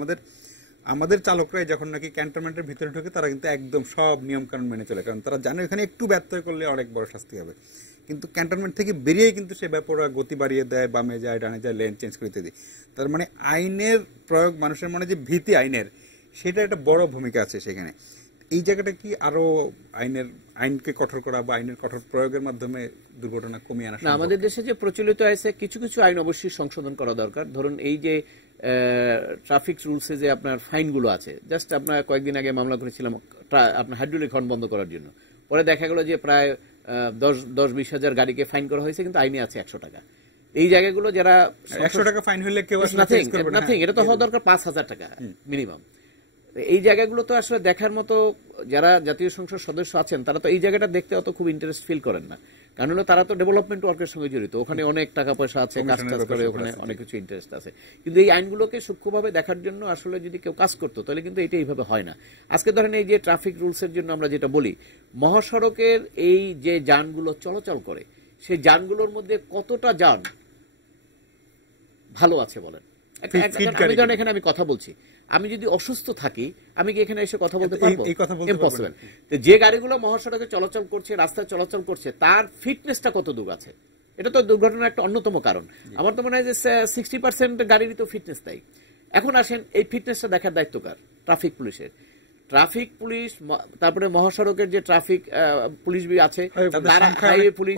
আমাদের চালকরাই যখন নাকি ক্যান্টনমেন্টের ভিতরে ঢোকে, তারা কিন্তু একদম সব নিয়ম কানুন মেনে চলে, কারণ তারা জানে এখানে একটু ব্যর্থ করলে অনেক বড় শাস্তি হবে। কিন্তু ক্যান্টনমেন্ট থেকে বেরিয়ে কিন্তু সে ব্যাপারে গতি বাড়িয়ে দেয়, বামে যায়, ডানে যায়, লেন চেঞ্জ করে দিই। তার মানে আইনের প্রয়োগ, মানুষের মনে যে ভীতি আইনের, সেটা একটা বড় ভূমিকা আছে সেখানে। এই জায়গাটা কি আরো আইনকে কঠোর করা বা আইনের কঠোর প্রয়োগের মাধ্যমে দুর্ঘটনা কমিয়ে আনা? না, আমাদের দেশে যে প্রচলিত আছে কিছু কিছু আইন অবশ্যই সংশোধন করা দরকার। ধরুন এই যে ট্রাফিক রুলসে যে আপনার ফাইনগুলো আছে, জাস্ট আপনার কয়েকদিন আগে মামলা করেছিলাম আপনার হাইড্রোলিক হর্ন বন্ধ করার জন্য, পরে দেখা গেল যে প্রায় 10-20 হাজার গাড়িকে ফাইন করা হয়েছে, কিন্তু আইনে আছে 100 টাকা। এই জায়গাগুলো যারা 100 টাকা ফাইন হলে কেউ নাথিং, এটা তো হওয়া দরকার 5,000 টাকা মিনিমাম। এই জায়গাগুলো তো আসলে দেখার মতো, যারা জাতীয় সংসদ সদস্য আছেন তারা তো এই জায়গাটা দেখতে অত খুব ইন্টারেস্ট ফিল করেন না, কারণ হলো তারা তো ডেভেলপমেন্ট ওয়ার্কের সঙ্গে জড়িত, ওখানে অনেক টাকা পয়সা আছে, কাজ করে, ওখানে অনেক কিছু ইন্টারেস্ট আছে। কিন্তু এই আইনগুলোকে সূক্ষ্মভাবে দেখার জন্য আসলে যদি কেউ কাজ করতো, তাহলে কিন্তু এটা এইভাবে হয় না। আজকে ধরেন এই যে ট্রাফিক রুলসের জন্য আমরা যেটা বলি, মহাসড়কের এই যে যানগুলো চলাচল করে, সেই যানগুলোর মধ্যে কতটা যান ভালো আছে বলেন? আমি ধরেন এখানে আমি কথা বলছি, আমি যদি অসুস্থ থাকি, আমি কি এখানে এসে কথা বলতে পারবো? ইম্পসিবল। যে গাড়িগুলো মহাসড়কে চলাচল করছে, রাস্তায় চলাচল করছে, তার ফিটনেসটা কত দূর আছে, এটা তো দুর্ঘটনার একটা অন্যতম কারণ। আমার তো মনে হয় যে 60% গাড়িরই তো ফিটনেস তাই। এখন আসেন, এই ফিটনেসটা দেখার দায়িত্ব কার? ট্রাফিক পুলিশের। ট্রাফিক পুলিশ, তারপরে মহাসড়কের যে ট্রাফিক পুলিশ আছে, হাইওয়ে পুলিশ,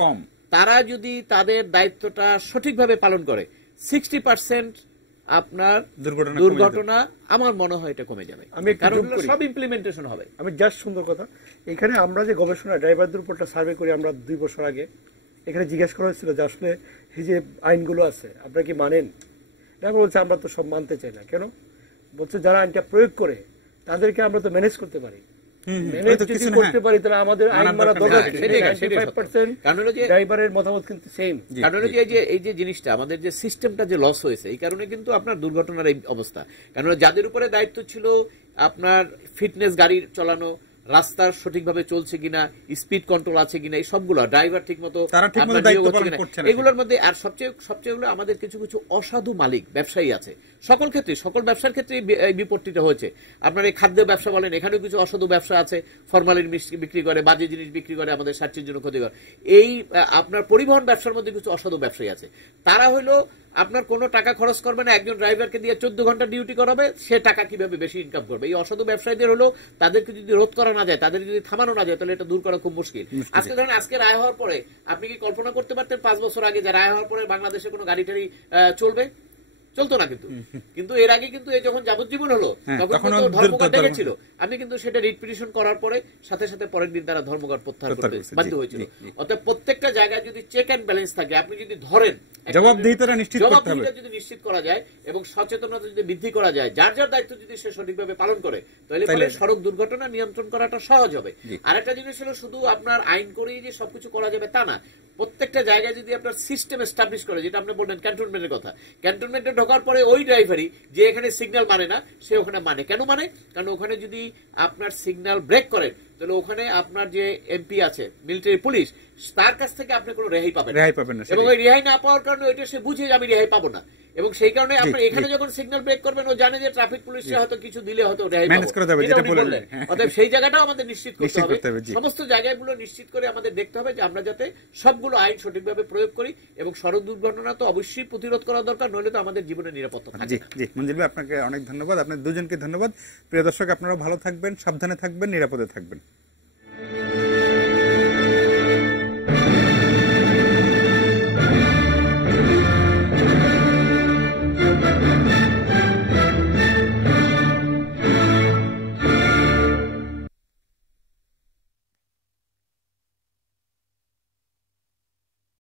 তারা যদি তাদের দায়িত্বটা সঠিকভাবে পালন করে, 60% আপনার দুর্ঘটনা আমার মনে হয় এটা কমে যাবে, কারণ সব ইমপ্লিমেন্টেশন হবে। আমি জাস্ট সুন্দর কথা, এখানে আমরা যে গবেষণা ড্রাইভারদের উপরটা সার্ভে করি আমরা 2 বছর আগে, এখানে জিজ্ঞেস করা হয়েছিল যে আসলে এই যে আইনগুলো আছে আপনারা কি মানেন? ড্রাইভার বলছে আমরা তো সব মানতে চাই না। কেন? বলছে যারা আইনটা প্রয়োগ করে তাদেরকে আমরা তো ম্যানেজ করতে পারি, করতে পারি, তাহলে আমাদের আইন মানা দরকার। 95% ড্রাইভারের মতামত কিন্তু সেম। কারণ এই যে জিনিসটা, আমাদের যে সিস্টেমটা যে লস হয়েছে, এই কারণে কিন্তু আপনার দুর্ঘটনার এই অবস্থা। কারণ যাদের উপরে দায়িত্ব ছিল আপনার ফিটনেস গাড়ি চালানো, রাস্তার সঠিকভাবে চলছে কিনা, স্পিড কন্ট্রোল আছে কিনা, এই সবগুলো ড্রাইভার ঠিক মতো এগুলোর মধ্যে। আর সবচেয়ে হলো আমাদের কিছু কিছু অসাধু মালিক ব্যবসায়ী আছে, সকল ক্ষেত্রে, সকল ব্যবসার ক্ষেত্রে এই বিপত্তিটা হয়েছে। আপনার এই খাদ্য ব্যবসা বলেন, এখানেও কিছু অসাধু ব্যবসা আছে, ফরমালিন বিক্রি করে, বাজে জিনিস বিক্রি করে, আমাদের স্বাস্থ্যের জন্য ক্ষতিকর। এই আপনার পরিবহন ব্যবসার মধ্যে কিছু অসাধু ব্যবসায়ী আছে, তারা হলো আপনার কোনো টাকা খরচ করবে না, একজন ড্রাইভারকে দিয়ে 14 ঘন্টা ডিউটি করাবে, সে টাকা কিভাবে বেশি ইনকাম করবে। এই অসাধু ব্যবসায়ীদের হলো, তাদেরকে যদি রোধ করা না যায়, তাদের যদি থামানো না যায়, তাহলে এটা দূর করা খুব মুশকিল। আজকে ধরেন, আজকে রায় হওয়ার পরে আপনি কি কল্পনা করতে পারতেন 5 বছর আগে যে রায় হওয়ার পরে বাংলাদেশে কোনো গাড়ি টাড়ি চলবে? চলতো না কিন্তু কিন্তু এর আগে কিন্তু এই যখন যাবজ্জীবন হলো হ্যাঁ, তখন তখন কিন্তু ধর্মঘট ধর্ম- ডেকেছিল। আমি কিন্তু সেটা রিট পিটিশন করার পরে সাথে সাথে পরের দিন তারা ধর্মঘট প্রত্যাহার প্রত্যাহার করতে করছে, বাধ্য জি, হয়েছিল। জি, জি। অতএব প্রত্যেকটা জায়গায় যদি চেক অ্যান্ড ব্যালেন্স থাকে, আপনি যদি ধরেন জবাবদিহিতাটা নিশ্চিত করতে হবে। জবাবদিহিতা যদি নিশ্চিত করা যায় এবং সচেতনতা যদি বৃদ্ধি করা যায়, যার যার দায়িত্ব যদি সে সঠিকভাবে পালন করে, তাহলে পরে সড়ক দুর্ঘটনা নিয়ন্ত্রণ করাটা সহজ হবে। জি। আর একটা জিনিস হলো, শুধু আপনার আইন করেই যে সবকিছু করা যাবে তা না, প্রত্যেকটা জায়গায় যদি আপনার সিস্টেম এস্টাবলিশ করে, যেটা আপনি বললেন ক্যান্টনমেন্টের কথা, ক্যান্টনমেন্টে ঢোকার পরে ওই ড্রাইভারই যে এখানে সিগন্যাল মানে না, সে ওখানে মানে। কেন মানে? কারণ ওখানে যদি আপনার সিগন্যাল ব্রেক করেন, তাহলে ওখানে আপনার যে এমপি আছে, মিলিটারি পুলিশ, তার কাছ থেকে আপনি কোনো রেহাই পাবেন রেহাই পাবেন না, এবং সেটাই। ওই রেহাই না পাওয়ার কারণে ওইটা সে বুঝে যে আমি রেহাই পাবো না, এবং সেই কারণে আপনার এখানে যখন সিগন্যাল ব্রেক করবেন, ও জানে যে ট্রাফিক পুলিশরা হয়তো কিছু দিলে হয়তো রেহাই ম্যানেজ করা যাবে, যেটা উনি বললেন। বললেন। হ্যাঁ। অতএব সেই জায়গাটাও আমাদের নিশ্চিত করতে নিশ্চিত হবে। করতে হবে, জি। সমস্ত জায়গাগুলো নিশ্চিত করে আমাদের দেখতে হবে যে আমরা যাতে সবগুলো আইন সঠিকভাবে প্রয়োগ করি, এবং সড়ক দুর্ঘটনা তো অবশ্যই প্রতিরোধ করা দরকার, নইলে তো আমাদের জীবনের নিরাপত্তা জি থাকবে না। জি মঞ্জিল ভাই, আপনাকে অনেক ধন্যবাদ। আপনার দুজনকে ধন্যবাদ। প্রিয় দর্শক, আপনারাও ভালো থাকবেন, সাবধানে থাকবেন, নিরাপদে থাকবেন।